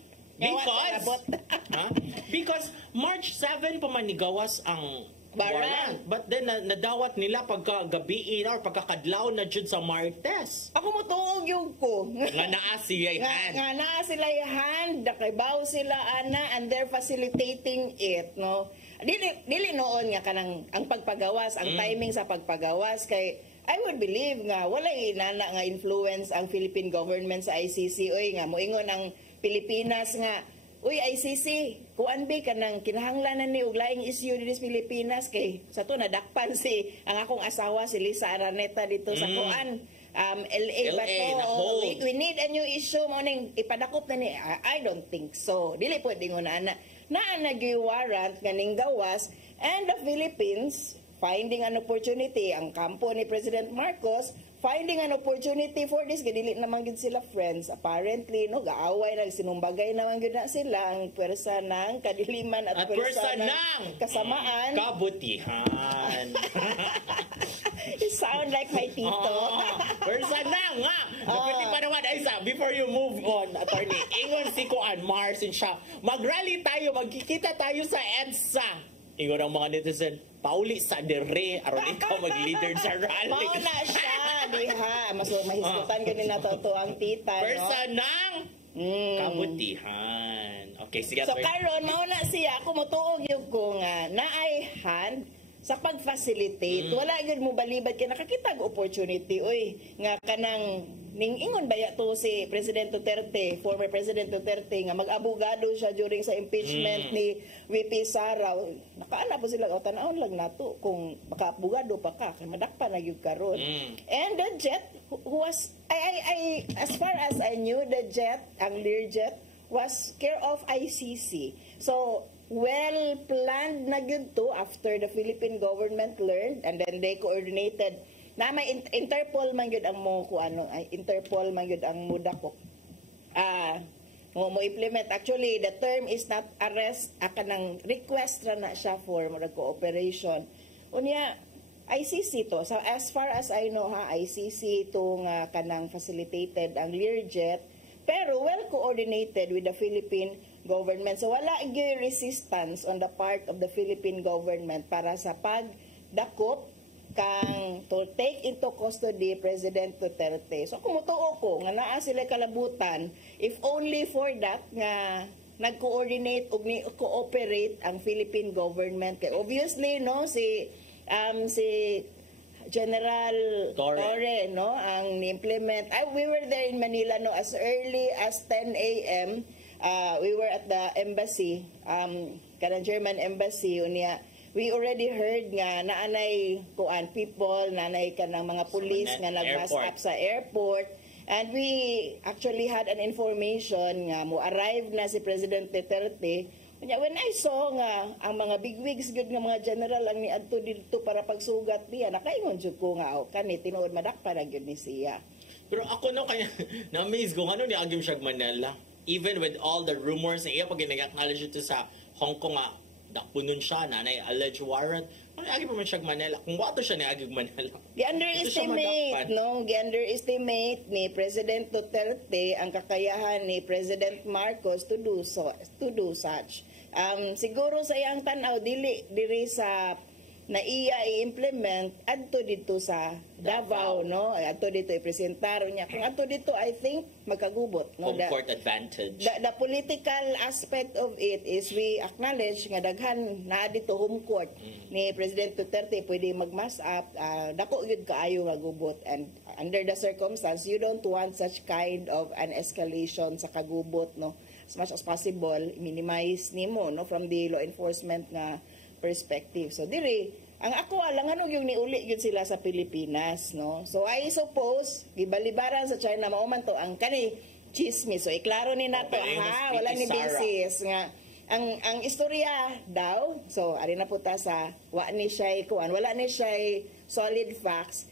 Because March 7 pa man nigawas ang warrant. But then nadawat nila pagkagabi or pagkakadlaw na jud sa Martes. Ako mo tuog yung ko. Nga naa silayhan. Nga naa silayhan, dakaybaw sila ana and they're facilitating it, no. Dili noon nga kanang ang pagpagawas, ang timing sa pagpagawas kay I would believe nga walay inana nga influence ang Philippine government sa ICC oy nga moingon ang Pilipinas nga uy, ICC, kuan ba ka nang kinahanglanan ni og laing issue dito sa Pilipinas kay sa to nadakpan ang akong asawa si Lisa Araneta dito sa kuan LA ba to? We need a new issue mo ning ipadakop na ni I don't think so. Dili pwede ngon na nagi-warrant ganing gawas and the Philippines finding an opportunity ang kampo ni President Marcos finding an opportunity for this gidili naman gid sila friends apparently no gaaway na sinumbagay naman gid na sila ang pwersa ng kadiliman at pwersa ng kasamaan kabutihan. You sound like my tito. Pwersa na nga pwede pa naman Isa before you move on attorney ingon si Kuan Mars and siya mag-rally tayo magkikita tayo sa EDSA. Ingon ang mga netizen, pauli sa dere, aron ikaw mag-leader sa rally. Mauna siya, diha. Mas mahisgutan ganin na to ang tita, no? Person ng kabutihan. Okay, sige. So, karon mauna siya, ako motuog yung ko nga, naay hand sa pag-facilitate. Wala yun mo balibad kaya nakakita opportunity. Uy, nga kanang ning ingon baya to si President Duterte, former President Duterte nga mag-abogado siya during sa impeachment ni VP Sara. Nakaana po sila tan-aon lang nato kung maka-abogado pa ka kay madakpan na gyud karon. And the jet who was I as far as I knew the jet, ang Learjet was care of ICC. So well planned na gyud to after the Philippine government learned and then they coordinated na may Interpol man gyud ang mo ko ano Interpol man gyud ang mudako mo implement actually the term is not arrest kanang request ra na siya for cooperation unya ICC to so as far as I know ICC to nga kanang facilitated ang Learjet pero well coordinated with the Philippine government. So wala gyud resistance on the part of the Philippine government para sa pagdakop kang to take into custody President Duterte. So kumutuo ko nga naa sila kalabutan if only for that nga nag-coordinate ug ni cooperate ang Philippine government. Kay obviously no si General Torre no ang ni-implement. We were there in Manila no as early as 10 a.m. We were at the embassy, kanang German embassy unya. We already heard nga naanay kuan people, naanay kanang mga pulis nga nag-mass up sa airport. And we actually had an information nga mo arrive na si President Duterte. When I saw nga ang mga bigwigs gud nga mga general ang niadto dito para pagsugat niya, nakaingon jud ko nga kani tinuod madakpan ang gyud ni siya. Pero ako no kaya na-amaze ko ano ni Agim siya Manila. Even with all the rumors na iya pag nag-acknowledge ito sa Hong Kong nga dakpunon siya na alleged warrant. Ano agi pa man siya Manila? Kung wato siya ni Agim Manila. Gi-underestimate, no? Gi-underestimate ni President Duterte ang kakayahan ni President Marcos to do such. Siguro sa iyang tanaw diri sa na iya i-implement adto dito sa Davao, no? Adto dito i-presentar niya. Kung adto dito, I think magkagubot, no? Home court advantage. The political aspect of it is we acknowledge nga daghan na dito home court ni President Duterte pwede mag-mass up, dako gyud kaayo nga gubot, and under the circumstance you don't want such kind of an escalation sa kagubot, no? As much as possible minimize nimo, no, from the law enforcement nga perspective. So diri ang ako alangan og yung niuli gyud sila sa Pilipinas, no. So I suppose gibalibaran sa China mao man to ang kani chismis. So iklaro ni nato wala ni basis nga ang istorya daw. So ari na puta sa wala ni siya solid facts.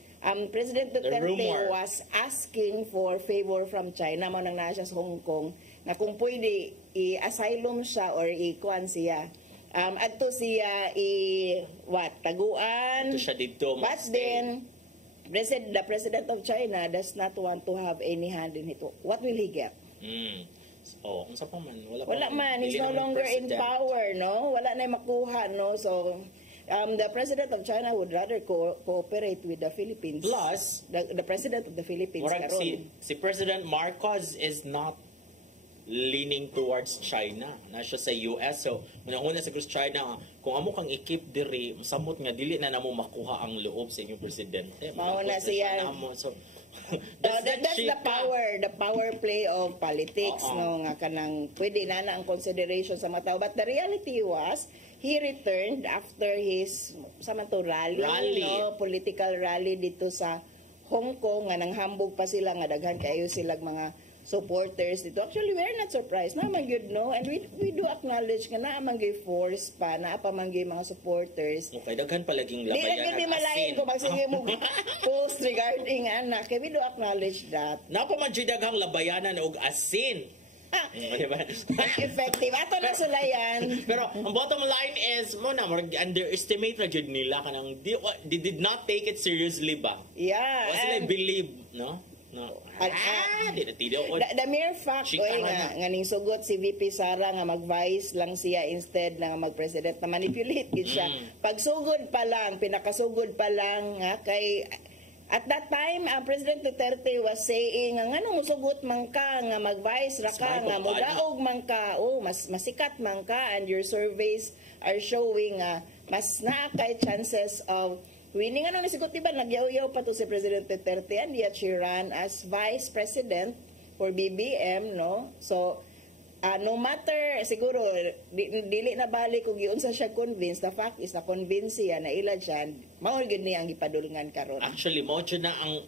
President Duterte was asking for favor from China mao nang naa siya sa Hong Kong na kung pwede i-asylum siya or i-kuan siya adto siya taguan. Adto siya dito. But then the President of China does not want to have any hand in it. What will he get? Oh, unsa pa man wala man. He's no longer in power, no? Wala na makuha, no? So the President of China would rather cooperate with the Philippines. Plus, the President of the Philippines si President Marcos is not leaning towards China. Na siya sa US. So, una sa China, kung amo kang i-keep diri, samot nga dili na namo makuha ang loob sa inyong presidente. Mauna siya. So, that's the power play of politics, no, nga kanang pwede na ang consideration sa mga tao. But the reality was, he returned after his rally. No, political rally dito sa Hong Kong, nga nanghambog pa sila, nga daghan kayo sila mga supporters dito. Actually, we're not surprised. Naman good, no? And we do acknowledge nga naamang gay force pa, naapamang gay mga supporters. Okay, daghan palaging labayan di malain ko magsige mo post regarding anak. Kaya we do acknowledge that. Napamadyo daghang labayanan og asin. Effective. Ato na sulayan. Pero ang bottom line is, underestimate na jud nila kanang they did not take it seriously ba? Yeah. Was they believe, no? The mere fact nga ning sugot si VP Sara nga mag-vice lang siya instead na mag-president, na manipulate gid siya. Pagsugod pa lang, pinakasugod pa lang nga kay at that time President Duterte was saying nga ngano musugot man ka nga mag-vice ra ka nga mudaog man ka, mas masikat man ka, and your surveys are showing mas naa kay chances of winning. Ano nasigot diba, nagyaw-yaw pa to si President Duterte, and yet she ran as Vice President for BBM, no? So, no matter, siguro, dili na balik kung yun sa siya convinced, the fact is, na-convince siya, na ilad siya, maulgid niya ang ipadulungan karon. Actually, mao na ang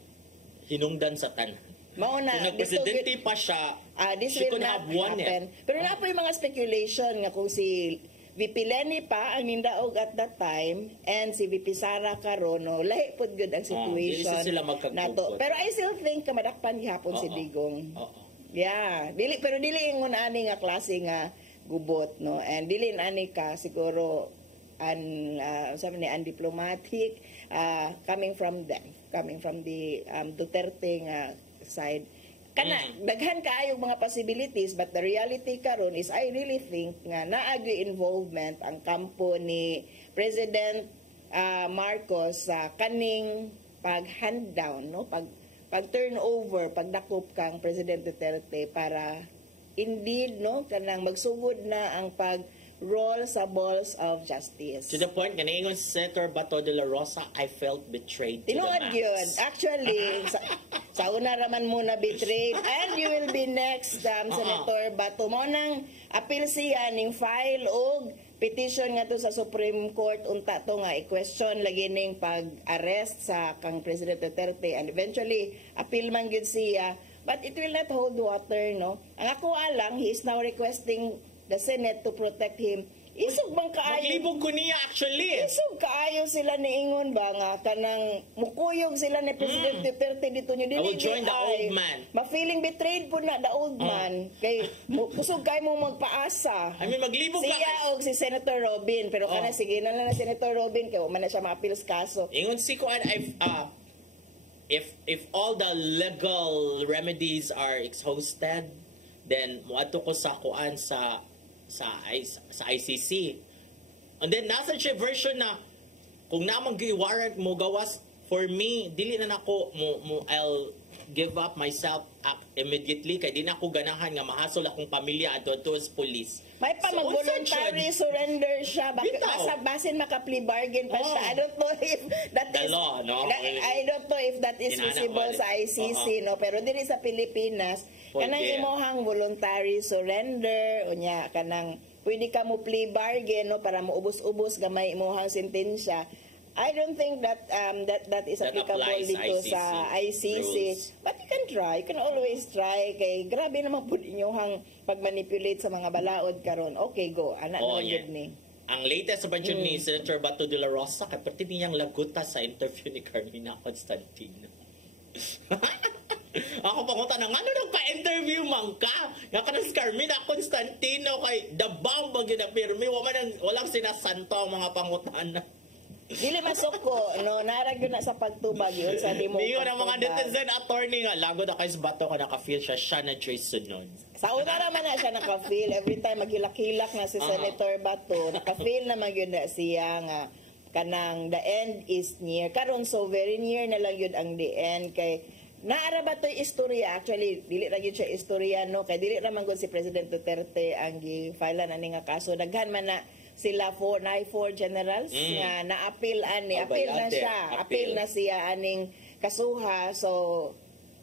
hinungdan sa tanan. Mao na, kung nag-presidente pa siya, she could have won it. Pero na po yung mga speculation nga kung si VP Lenny pa ang nindaog at that time, and si VP Sara karon, no, lahi pod good ang situation nato. Pero I still think kamadakpan gihapon si Digong. Yeah, dili ingon ani nga klase nga gubot, no, and dili ani ka siguro undiplomatic coming from the Duterte nga side. daghan kaayo mga possibilities, but the reality karon is I really think nga naagi involvement ang kampo ni President Marcos sa kaning pag-hand down, no? Pag turnover, pagdakop kang President Duterte para indeed, no, kanang magsugod na ang pag-roll sa balls of justice. To the point, kanaingon si Senator Bato de la Rosa, I felt betrayed to the Tinuod max. yun. Actually, sa una raman muna betrayed, and you will be next, Senator Bato. Mo nang appeal siya ning file og petition nga to sa Supreme Court unta to nga i-question lagi ning pag-arrest sa kang President Duterte, and eventually appeal man gyud siya, but it will not hold water, no? Ang ako alang, he is now requesting the Senate to protect him. Isog bang kaayo? Maglibog ko niya actually. Isog kaayo sila niingon ba nga kanang mukuyog sila ni President Duterte dito nyo. I will join the old man. Ma-feeling betrayed po na the old man. Kay kusog kayo mo magpaasa. I mean, maglibog ka. Siya o si Senator Robin. Pero kana sige na lang na Senator Robin kay man na siya ma-appeal sa kaso. Ingon si Kuan, if all the legal remedies are exhausted, then muadto ko sa Kuan sa ICC. And then nasa siya version na kung namang warrant mo gawas, for me dili na nako I'll give up myself immediately kay di na ako ganahan nga mahasol akong pamilya adto sa police. May pa mag-voluntary surrender siya. Basin maka-plea bargain pa siya. I don't know if that is law, no? I don't know if that is visible sa ICC, no? Pero diri sa Pilipinas, kanang imohang voluntary surrender, unya kanang pwede ka mo plea bargain, no, para mo ubos-ubos gamay imohang sentensya. I don't think that that is applicable dito sa ICC. Rules. But you can try. You can always try. Kay grabe naman po inyong pag-manipulate sa mga balaod karon. Okay, go. Anak naman yun ni. Ang latest sa budget ni Senator Bato de la Rosa, kay pati niyang laguta sa interview ni Carmina Constantino. Ako pangutan na, ano nagpa-interview man ka? Nga ka na si Carmina Constantino kay dabang bagyo na pirmi. Walang sinasanto ang mga pangutan na. Dili masok ko, no, naragyo na sa pagtubag yun sa di mo. Niyo ng mga netizen attorney nga, lago na kay Bato ka naka-feel siya na Joy Sunod. Sa una naman na siya naka-feel, every time maghilak-hilak na si Senator Bato, naka-feel na yun na siya nga, kanang the end is near. Karon so very near na lang yun ang the end, kay naara ba to'y istorya? Actually, dili ra gyud siya istorya, no, kay dili ra man gud si President Duterte ang gi-file na nga kaso. Daghan man na sila four generals nga na-appeal appeal na siya aning kasuha, so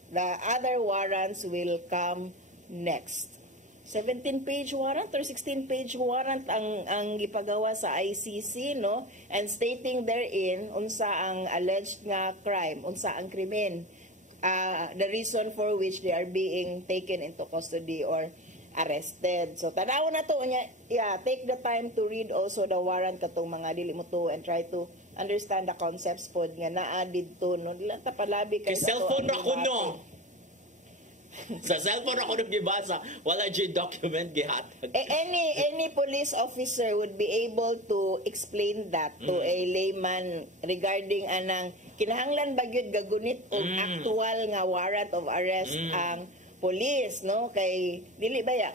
the other warrants will come next. 17-page warrant or 16-page warrant ang gipagawa sa ICC, no, and stating therein unsa ang alleged nga crime, unsa ang krimen, the reason for which they are being taken into custody or arrested. So tanaw na to nya, take the time to read also the warrant katong mga dili mo to and try to understand the concepts pod nga naa didto, no, dili ta palabi kay cellphone ra ko no. Sa cellphone ra ko gibasa, wala jud document gihatag. Any police officer would be able to explain that to a layman regarding anang kinahanglan ba gyud gagunit og actual nga warrant of arrest ang police, no, kay dili ba ya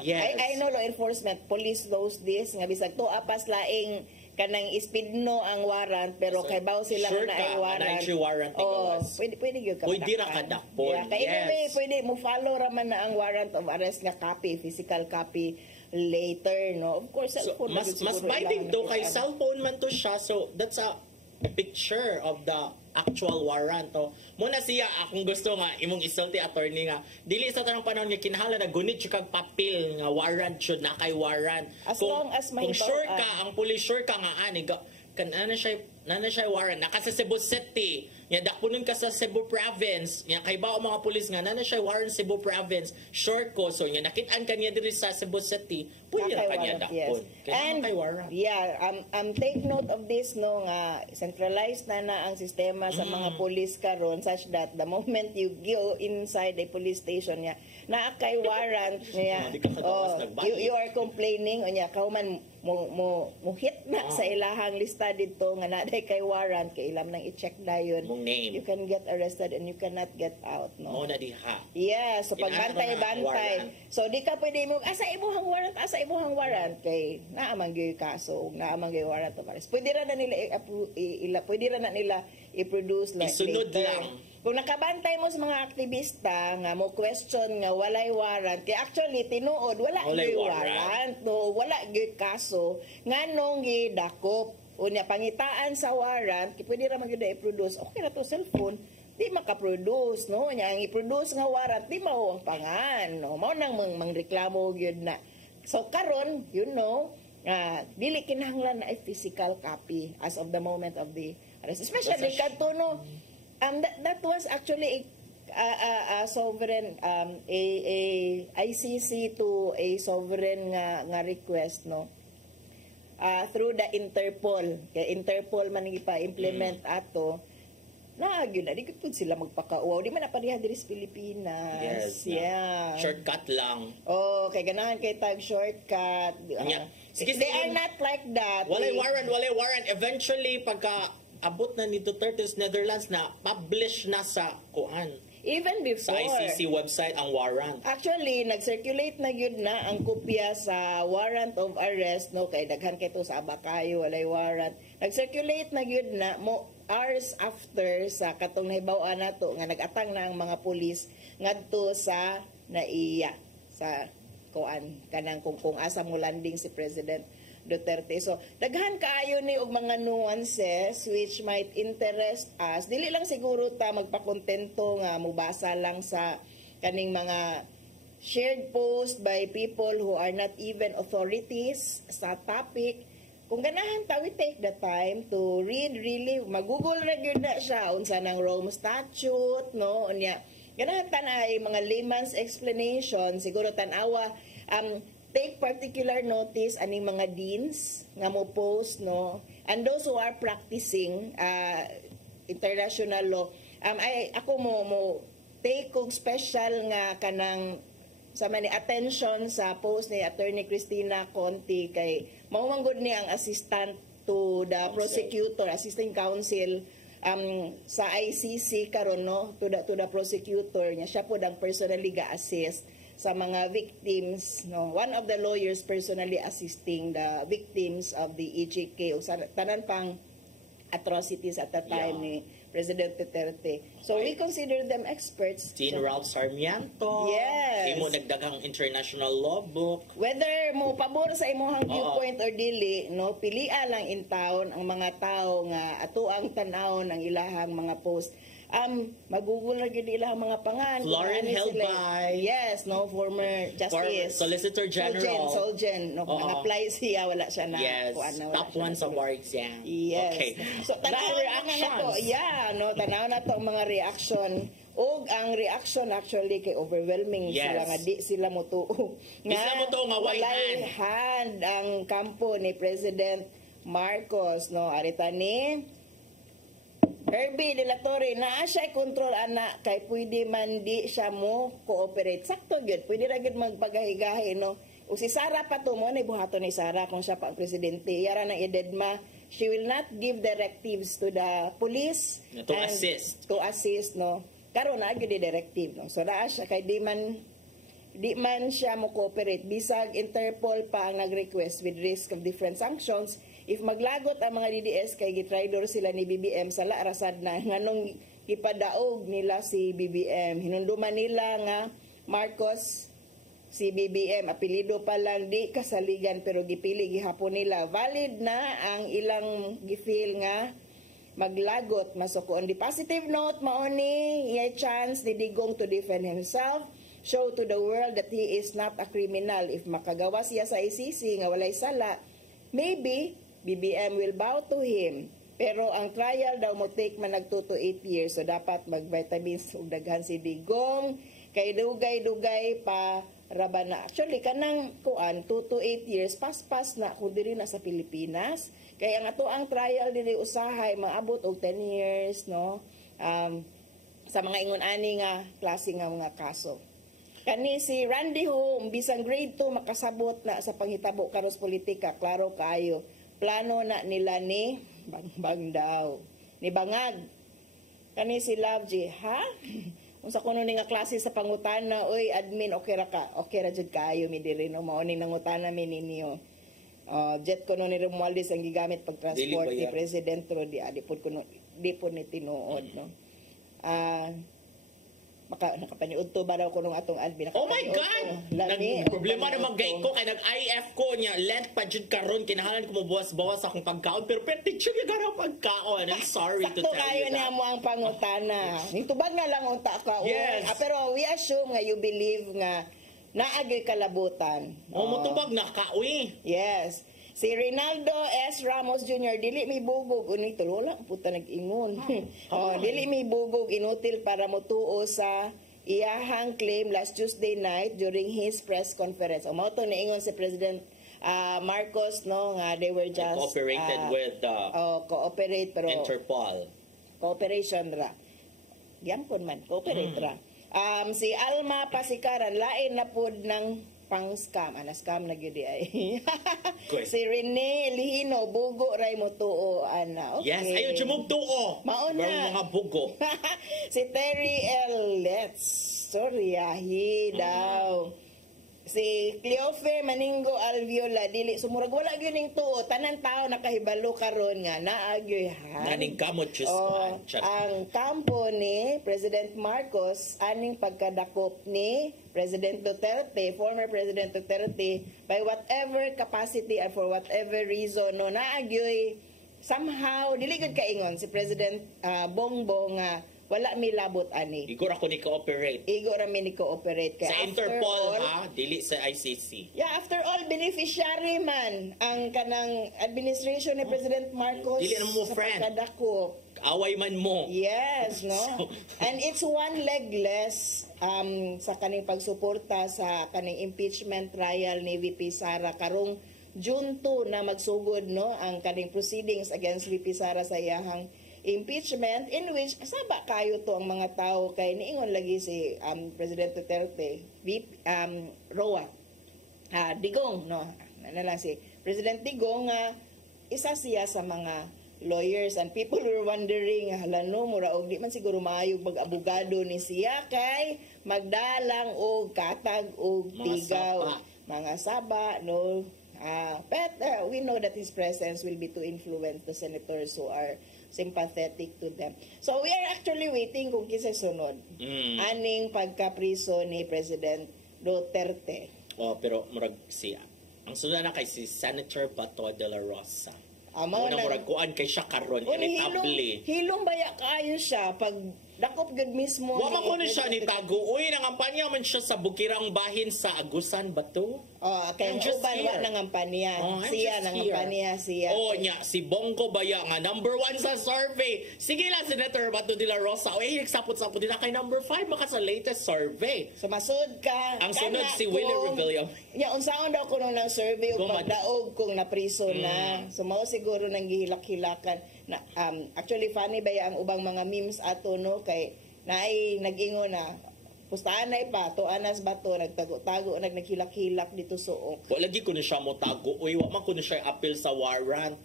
I know law enforcement, police knows this nga bisag to apas laing kanang ispidno ang warrant pero kay baw sila sure na ay warrant. Pwede gyud ka. Pwede ra kadakpon. Kay anyway, pwede mo follow ra man na ang warrant of arrest nga copy, physical copy later, no. Of course, cellphone mas binding to kay cellphone man to siya, so that's a picture of the actual warrant. Muna siya, akong gusto nga imong isulti attorney nga dili sa tanang panahon nga kinahanglan na gunit siya kag papel nga warrant should na kay warrant. As long as kung sure ka ang police sure ka nga ani kanana siya warrant naka sa Cebu City nya dakpunon ka sa Cebu Province nya kay bao mga pulis nga nana siya warrant Cebu Province sure ko so nya nakit-an kaniya diri sa Cebu City pwede ra kaniya dakpon and kay warrant. Take note of this, no, nga centralized na ang sistema sa mga pulis karon such that the moment you go inside a police station nya na kay warrant niya. You are complaining unya ka man mo hit na sa ilahang lista dito nga naday kay warrant kay ilam nang i-check dayon. You can get arrested and you cannot get out, no. Mo na diha. Yeah, so pagbantay-bantay. So di ka pwede mo asa imuhang warrant kay naamang gyud kaso ug naamang gyud warrant of arrest. Pwede ra na nila i-produce like isunod later. lang. Kung nakabantay mo sa mga aktivista nga mo question nga walay warrant, kay actually tinuod wala gyud warrant, no, wala gyud kaso nganong gidakop unya pangitaan sa warrant, kay pwede ra magyud i-produce. Okay ra to cellphone, di maka-produce, no, nya ang i-produce nga warrant di mao ang pangan, no, mao nang mangreklamo gyud na. So karon, you know, dili kinahanglan na physical copy as of the moment of the arrest, especially kadto no. That was actually a sovereign a ICC to a sovereign nga request, no, through the Interpol. Kay Interpol man ipa-implement ato na gyud di gud sila magpakauaw, di man na pariha diri sa Pilipinas. Yeah. Shortcut lang. Oh, kay ganahan kay tag shortcut. They are not like that. Walay warrant. Eventually pagka abot na ni Duterte's Netherlands na publish na sa kuan. Even before. Sa ICC website ang warrant. Actually, nag-circulate na yun na ang kopya sa warrant of arrest, no, kay daghan kay to sa Abakayo, walay warrant. Nag-circulate na yun na mo hours after sa katong nahibaw-an nato nga nag-atang na ang mga pulis ngadto sa NAIA sa kuan kanang kung asa mo landing si President Duterte. So, daghan kaayo ni og mga nuances which might interest us. Dili lang siguro ta magpakontento nga mubasa lang sa kaning mga shared post by people who are not even authorities sa topic. Kung ganahan ta, we take the time to read really, mag-google ra gyud na siya unsa nang Rome Statute, no, unya ganahan ta na ay mga layman's explanation, siguro tan-awa take particular notice aning mga deans nga mo post, no, and those who are practicing international law. Ako mo take kong special nga kanang sa mani attention sa post ni Attorney Cristina Conti kay maumanggod ni ang assistant to the prosecutor, assistant counsel sa ICC karon, no, to the prosecutor niya, siya po ang personally ga-assist sa mga victims, no, one of the lawyers personally assisting the victims of the EJK o sa tanan pang atrocities at the time ni President Duterte. So we consider them experts. Dean Ralph Sarmiento. Yes. Imo nagdagang international law book. Whether mo pabor sa imong viewpoint or dili, no, pilia lang in town ang mga tao nga ato ang tan-awon ang ilahang mga post. Magugol na gid ilang mga pangan. Lauren Helbay. Yes, no, former justice. Solicitor General. Solgen, no, nang-apply siya, wala siya na. Yes, top 1 sa bar exam. Yes. Okay. So, tanaw na to. Yeah, no, tanaw na to ang mga reaction. O ang reaction actually kay overwhelming sila nga di sila mutuo. Nga walay hand ang kampo ni President Marcos, no, arita ni Herbie De La Torre, naa siya i-control anak kay pwede man di siya mo cooperate. Sakto yun, pwede ra gyud magpagahigahi, no. O si Sara pa to mo, buhaton ni Sara kung siya pa ang presidente. Yara ng ededma, she will not give directives to the police. To assist, no. Karon na gyud directive, no. So naa siya kay di man siya mo cooperate. Bisag Interpol pa ang nag-request with risk of different sanctions. If maglagot ang mga DDS kay gitraidor sila ni BBM sa rasad na nganong ipadaog nila si BBM. Hinunduman nila nga Marcos si BBM, apelido pa lang di kasaligan pero gipili gihapon nila. Valid na ang ilang gifeel nga maglagot masuko. On the positive note, mauni iya chance ni Digong to defend himself, show to the world that he is not a criminal. If makagawa siya sa ICC nga walay sala, maybe BBM will bow to him. Pero ang trial daw mo take man nag 2 to 8 years. So dapat mag-vitamins ug daghan si Digong. Kay dugay-dugay pa rabana. Actually, kanang kuan 2 to 8 years, pas-pas na kung diri na sa Pilipinas. Kaya ang ato ang trial dili usahay, maabot og 10 years, no? Sa mga ingon-ani nga klase nga mga kaso. Kani si Randy Ho, bisang grade 2 makasabot na sa panghitabo karos politika, klaro kaayo. Plano na nila ni Bangbang daw. Ni Bangag. Kani si Love G, ha? Unsa kuno ni nga klase sa pangutana, oy admin okay ra ka. Okay ra jud kaayo mi diri no mao ni nangutana mi ninyo. Jet kuno ni Romualdez ang gigamit pag-transport ni President Rodi, di po ni tinuod no. Nakapaniud to ba daw ko nung atong admin. Oh my God! Problema naman gay ko, kaya nag-IF ko niya, lent pa dyan karon kinahanglan ko mabuwas-bawas akong pagkaon, pero teacher yung garang pagkaon. I'm sorry to tell you that. Sakto kayo niya mo ang pangutana. Nitubad nga lang unta ka. Yes. Pero we assume nga you believe nga naagay kalabutan. Mutubag na ka, uy. Yes. Si Rinaldo S. Ramos Jr. dili may bugog uni tulola puta nag-ingon. Dili may bugog inutil para motuo sa iyahang claim last Tuesday night during his press conference. Mao to niingon si President Marcos no nga they were just cooperated with cooperate pero Interpol. Cooperation ra. Giampon man cooperate ra. Si Alma Pasikaran lain na pud ng pang-scam. Scam na gyud ay. Si Rene Lihino, bugo ray mo tuo, ana. Okay. Yes, ayaw jumog tuo. Mauna. Mga bugo. Si Terry L. Let's. Sorry, daw. Si Cleofe Maningo Alviola, dili. Sumurag wala gyud ning tuo. Tanan tao nakahibalo karon nga naagyoy ha. Naning kamot just ang kampo ni President Marcos aning pagkadakop ni President Duterte, former President Duterte, by whatever capacity and for whatever reason, no, naagyoy somehow, dili gud kaingon si President Bongbong nga wala mi labot ani. Igor ako ni cooperate. Igor ra mi ni cooperate kay sa Interpol dili sa ICC. Yeah, after all beneficiary man ang kanang administration ni President Marcos. Dili na mo friend. Kadako. Away man mo. Yes, no. And it's one leg less sa kaning pagsuporta sa kaning impeachment trial ni VP Sara karong June 2 na magsugod no ang kaning proceedings against VP Sara sa iyahang impeachment in which saba kayo to ang mga tao kay niingon lagi si President Duterte Roa Digong no lang si President Digong isa siya sa mga lawyers and people were wondering halano mura og di man siguro maayog mag-abogado ni siya kay magdalang og katag og tigaw mga saba no but we know that his presence will be to influence the senators who are sympathetic to them. So we are actually waiting kung kinsa sunod. Aning pagkapriso ni President Duterte. Pero murag siya. Ang sunod na kay si Senator Bato de la Rosa. Muna murag kuan kay siya karon irritable. Hilong baya kaayo siya pag dakop gud mismo. Wa man kuno siya ni tago. Uy, nangampanya man siya sa bukirang bahin sa Agusan Bato. Kay uban wa nangampanya. Siya nangampanya siya. Nya si Bongo baya nga number 1 sa survey. Sige lang Senator Bato de la Rosa. Uy, sapot-sapot din na kay number 5 maka sa latest survey. So masud ka. Ang sunod si Willie Rebellion. Ya unsaon daw kuno ng survey ug pagdaog kung napriso na. So mao siguro nang gihilak-hilakan na actually funny ba ang ubang mga memes ato no kay naay nag-ingon na pustaanay pa to anas bato nagtago-tago naghilak-hilak dito suok. Wa lagi ko na siya mo tago. Uy, wa man ko na siya appeal sa warrant.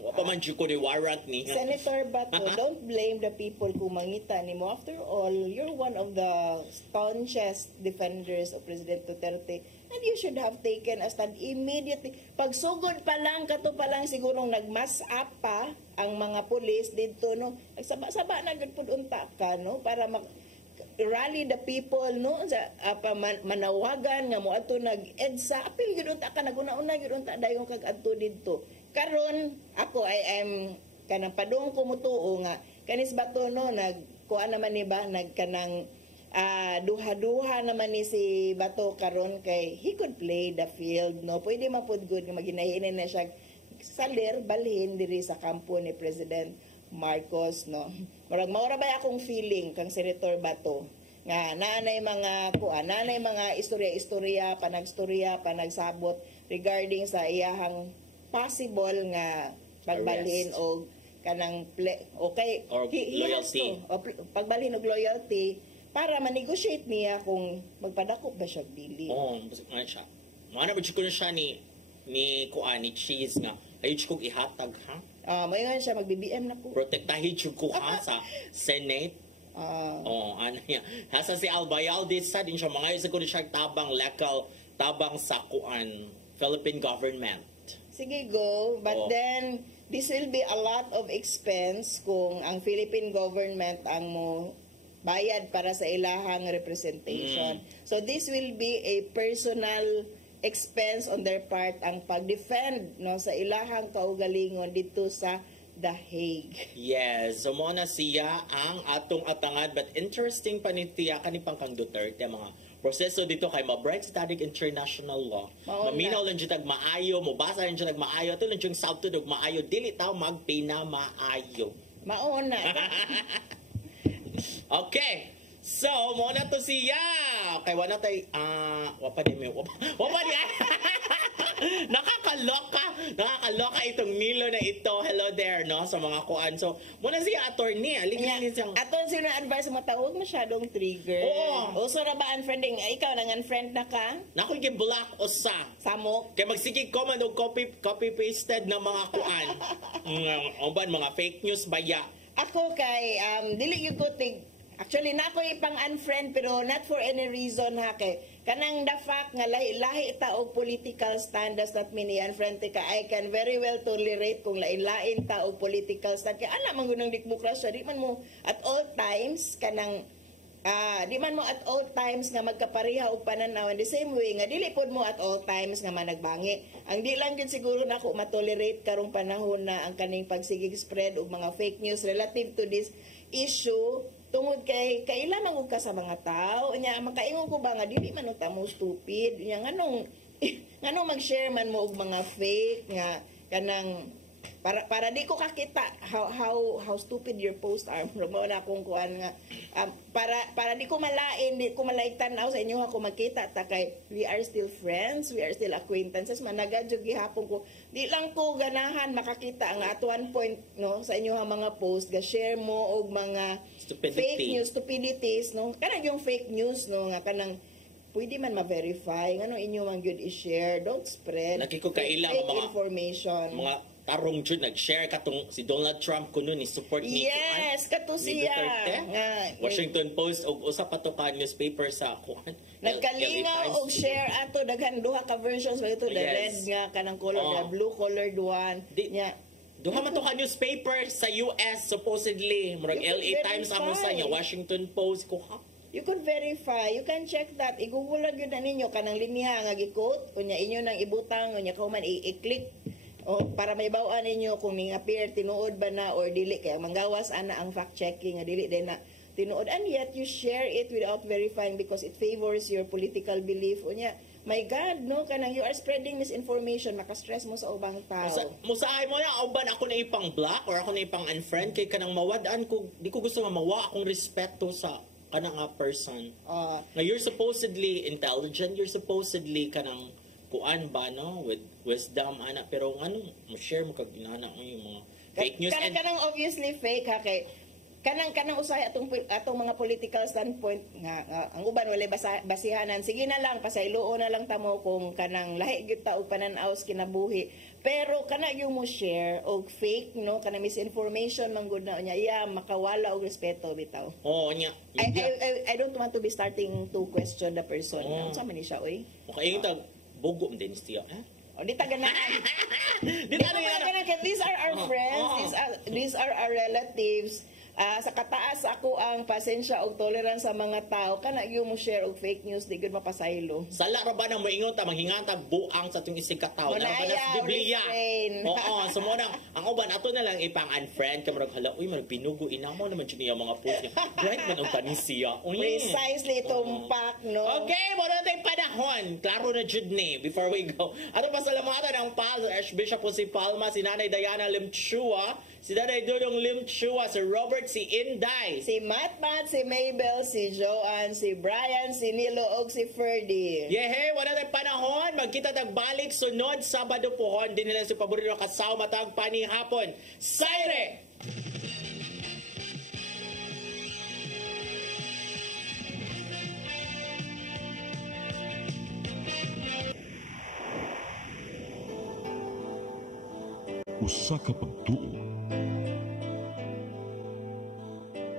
Wa pa man ko ni warrant ni. Senator Bato, don't blame the people kung mangita nimo. After all, you're one of the staunchest defenders of President Duterte. And you should have taken a stand immediately. Pagsugod pa lang, kato pa lang sigurong nagmas up pa ang mga pulis dito, no? Nagsaba-saba na gudpud unta ka, no? Para rally the people, no? Sa manawagan nga mo ato nag-EDSA. Apil gud unta ka, naguna-una gud unta dayon kag adto dito. Karon ako I am kanang padung ko mutuo nga kanis bato no nagkuan naman ni ba nagkanang duha-duha naman ni si Bato karon kay he could play the field no pwede mapud good nga maginahinin na siya salir balhin diri sa kampo ni President Marcos no murag maura ba akong feeling kang Senator Bato nga nanay mga istorya panagsabot regarding sa iyahang possible nga pagbalhin og kanang okay or loyalty pagbalhin og loyalty para ma-negotiate niya kung magpadako ba siya bili. Oo, nga siya. Mga naman ko na siya ni kuan ni Cheese nga. Ayun ko ihatag ha. May nga siya mag-BBM na po. Protektahin ko ha sa Senate. Ano yan. Hasa si Albayalde sa din siya mga isa ko siya tabang sa kuan Philippine government. Sige, go. But then, this will be a lot of expense kung ang Philippine government ang mo bayad para sa ilahang representation. So, this will be a personal expense on their part ang pag-defend no, sa ilahang kaugalingon dito sa The Hague. Yes. So, mo na siya ang atong atangad. But interesting pa ni Tia kanipang kang Duterte, mga proseso dito kay ma-bright static international law. Maminaw lang dyan maayo, mabasa lang dyan maayo, ito lang dyan south to maayo, dili tao magpina maayo. Mauna. Okay. So, muna to siya. Okay, wala tayo, wapa di. Nakakaloka itong Nilo na ito. Hello there, no? Sa mga kuan. So, muna siya, attorney. Aton sila na-advise mo tawag masyadong trigger. Oo. Uso na ba unfriending? Ikaw nang unfriend na ka? Nakoy gi-block usa. Samok? Kaya magsigig comment o copy-pasted na mga kuan. Mga fake news baya. Ako kay, dili yung kutig. Actually, na ako ipang unfriend pero not for any reason ha kay kanang the fact nga lahi ta og political standards that mini unfriend ka, I can very well tolerate kung lain-lain ta og political standards. Kaya ana man gunang demokrasya, di man mo at all times kanang nga magkapareha og pananaw in the same way nga dili pod mo at all times nga managbangi. Ang di lang gyud siguro nako matolerate karong panahon na ang kaning pagsigig spread og mga fake news relative to this issue tungod kay kaila man ka sa mga tao nya makaingon ko ba nga dili man ta mo stupid nya nganong mag-share man mo og mga fake nga kanang para di ko kakita how stupid your post are mo na kung kuan nga para di ko malaig tanaw sa inyo ako makita ta kay we are still friends, we are still acquaintances managadyo gihapon ko di lang ko ganahan makakita ang at one point no sa inyo mga post ga share mo og mga fake news stupidities no kanang yung fake news no nga kanang pwede man ma-verify ngano inyo man gyud i-share, don't spread nakikukailang mga information mga tarong jud nag-share katong si Donald Trump kuno ni support ni kato siya nga Washington Post og usa pa to ka newspaper sa kuan nagkalingaw og share ato daghan duha ka versions ba ito the red nga kanang color the blue colored one nya duha man to ka newspaper sa US supposedly murag LA Times ang usa nya Washington Post kuha. You can verify, you can check that. I-google lang yun na ninyo kanang linya nga gi-quote unya inyo nang ibutang unya ko man i-click para may bawaan ninyo kung ning-appear tinuod ba na or dili kaya manggawas ana ang fact checking nga dili din na tinuod and yet you share it without verifying because it favors your political belief unya my God no kanang you are spreading misinformation maka-stress mo sa ubang tao musahay mo na uban ako na ipang block or ako na ipang unfriend kay kanang mawad-an ko di ko gusto nga mawa akong respeto sa kanang person nga you're supposedly intelligent, you're supposedly kanang kuan ba no with wisdom ana pero anong share mo kag inana mo yung mga fake news kanang obviously fake ha kay kanang usay atong mga political standpoint nga ang uban wala basihanan sige na lang pasayloon na lang tamo kung kanang lahi gyud ta og pananaw kinabuhi pero kana yung mo share og fake no kanang misinformation man gud na nya makawala og respeto bitaw nya I don't want to be starting to question the person unsa man ni siya oy okay tag bugo din siya di taganahan these are our friends these are our relatives sa kataas ako ang pasensya og tolerance sa mga tao kana yung mo share og fake news di gud mapasaylo sala ra ba nang moingon ta manghingantag buang sa tung isig ka tawo na banas Biblia so mo nang ang uban ato na lang ipang unfriend ka murag hala uy murag pinugo inamo naman jud niya mga post niya right man ang panisiya precisely tumpak no okay mo na tay panahon klaro na jud ni before we go ato pasalamatan ang Archbishop si Palma si Nanay Diana Limchua si Nanay Dudong Limchua si Robert si Inday, si Matmat, si Mabel, si Joanne, si Brian, si Nilo, og si Ferdy. Yehe, wala tayong panahon. Magkita tagbalik sunod Sabado pohon. Din nila si paborito kasama matag panihapon. Sayre! usa ka pagtuo,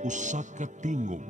usa ka tingog,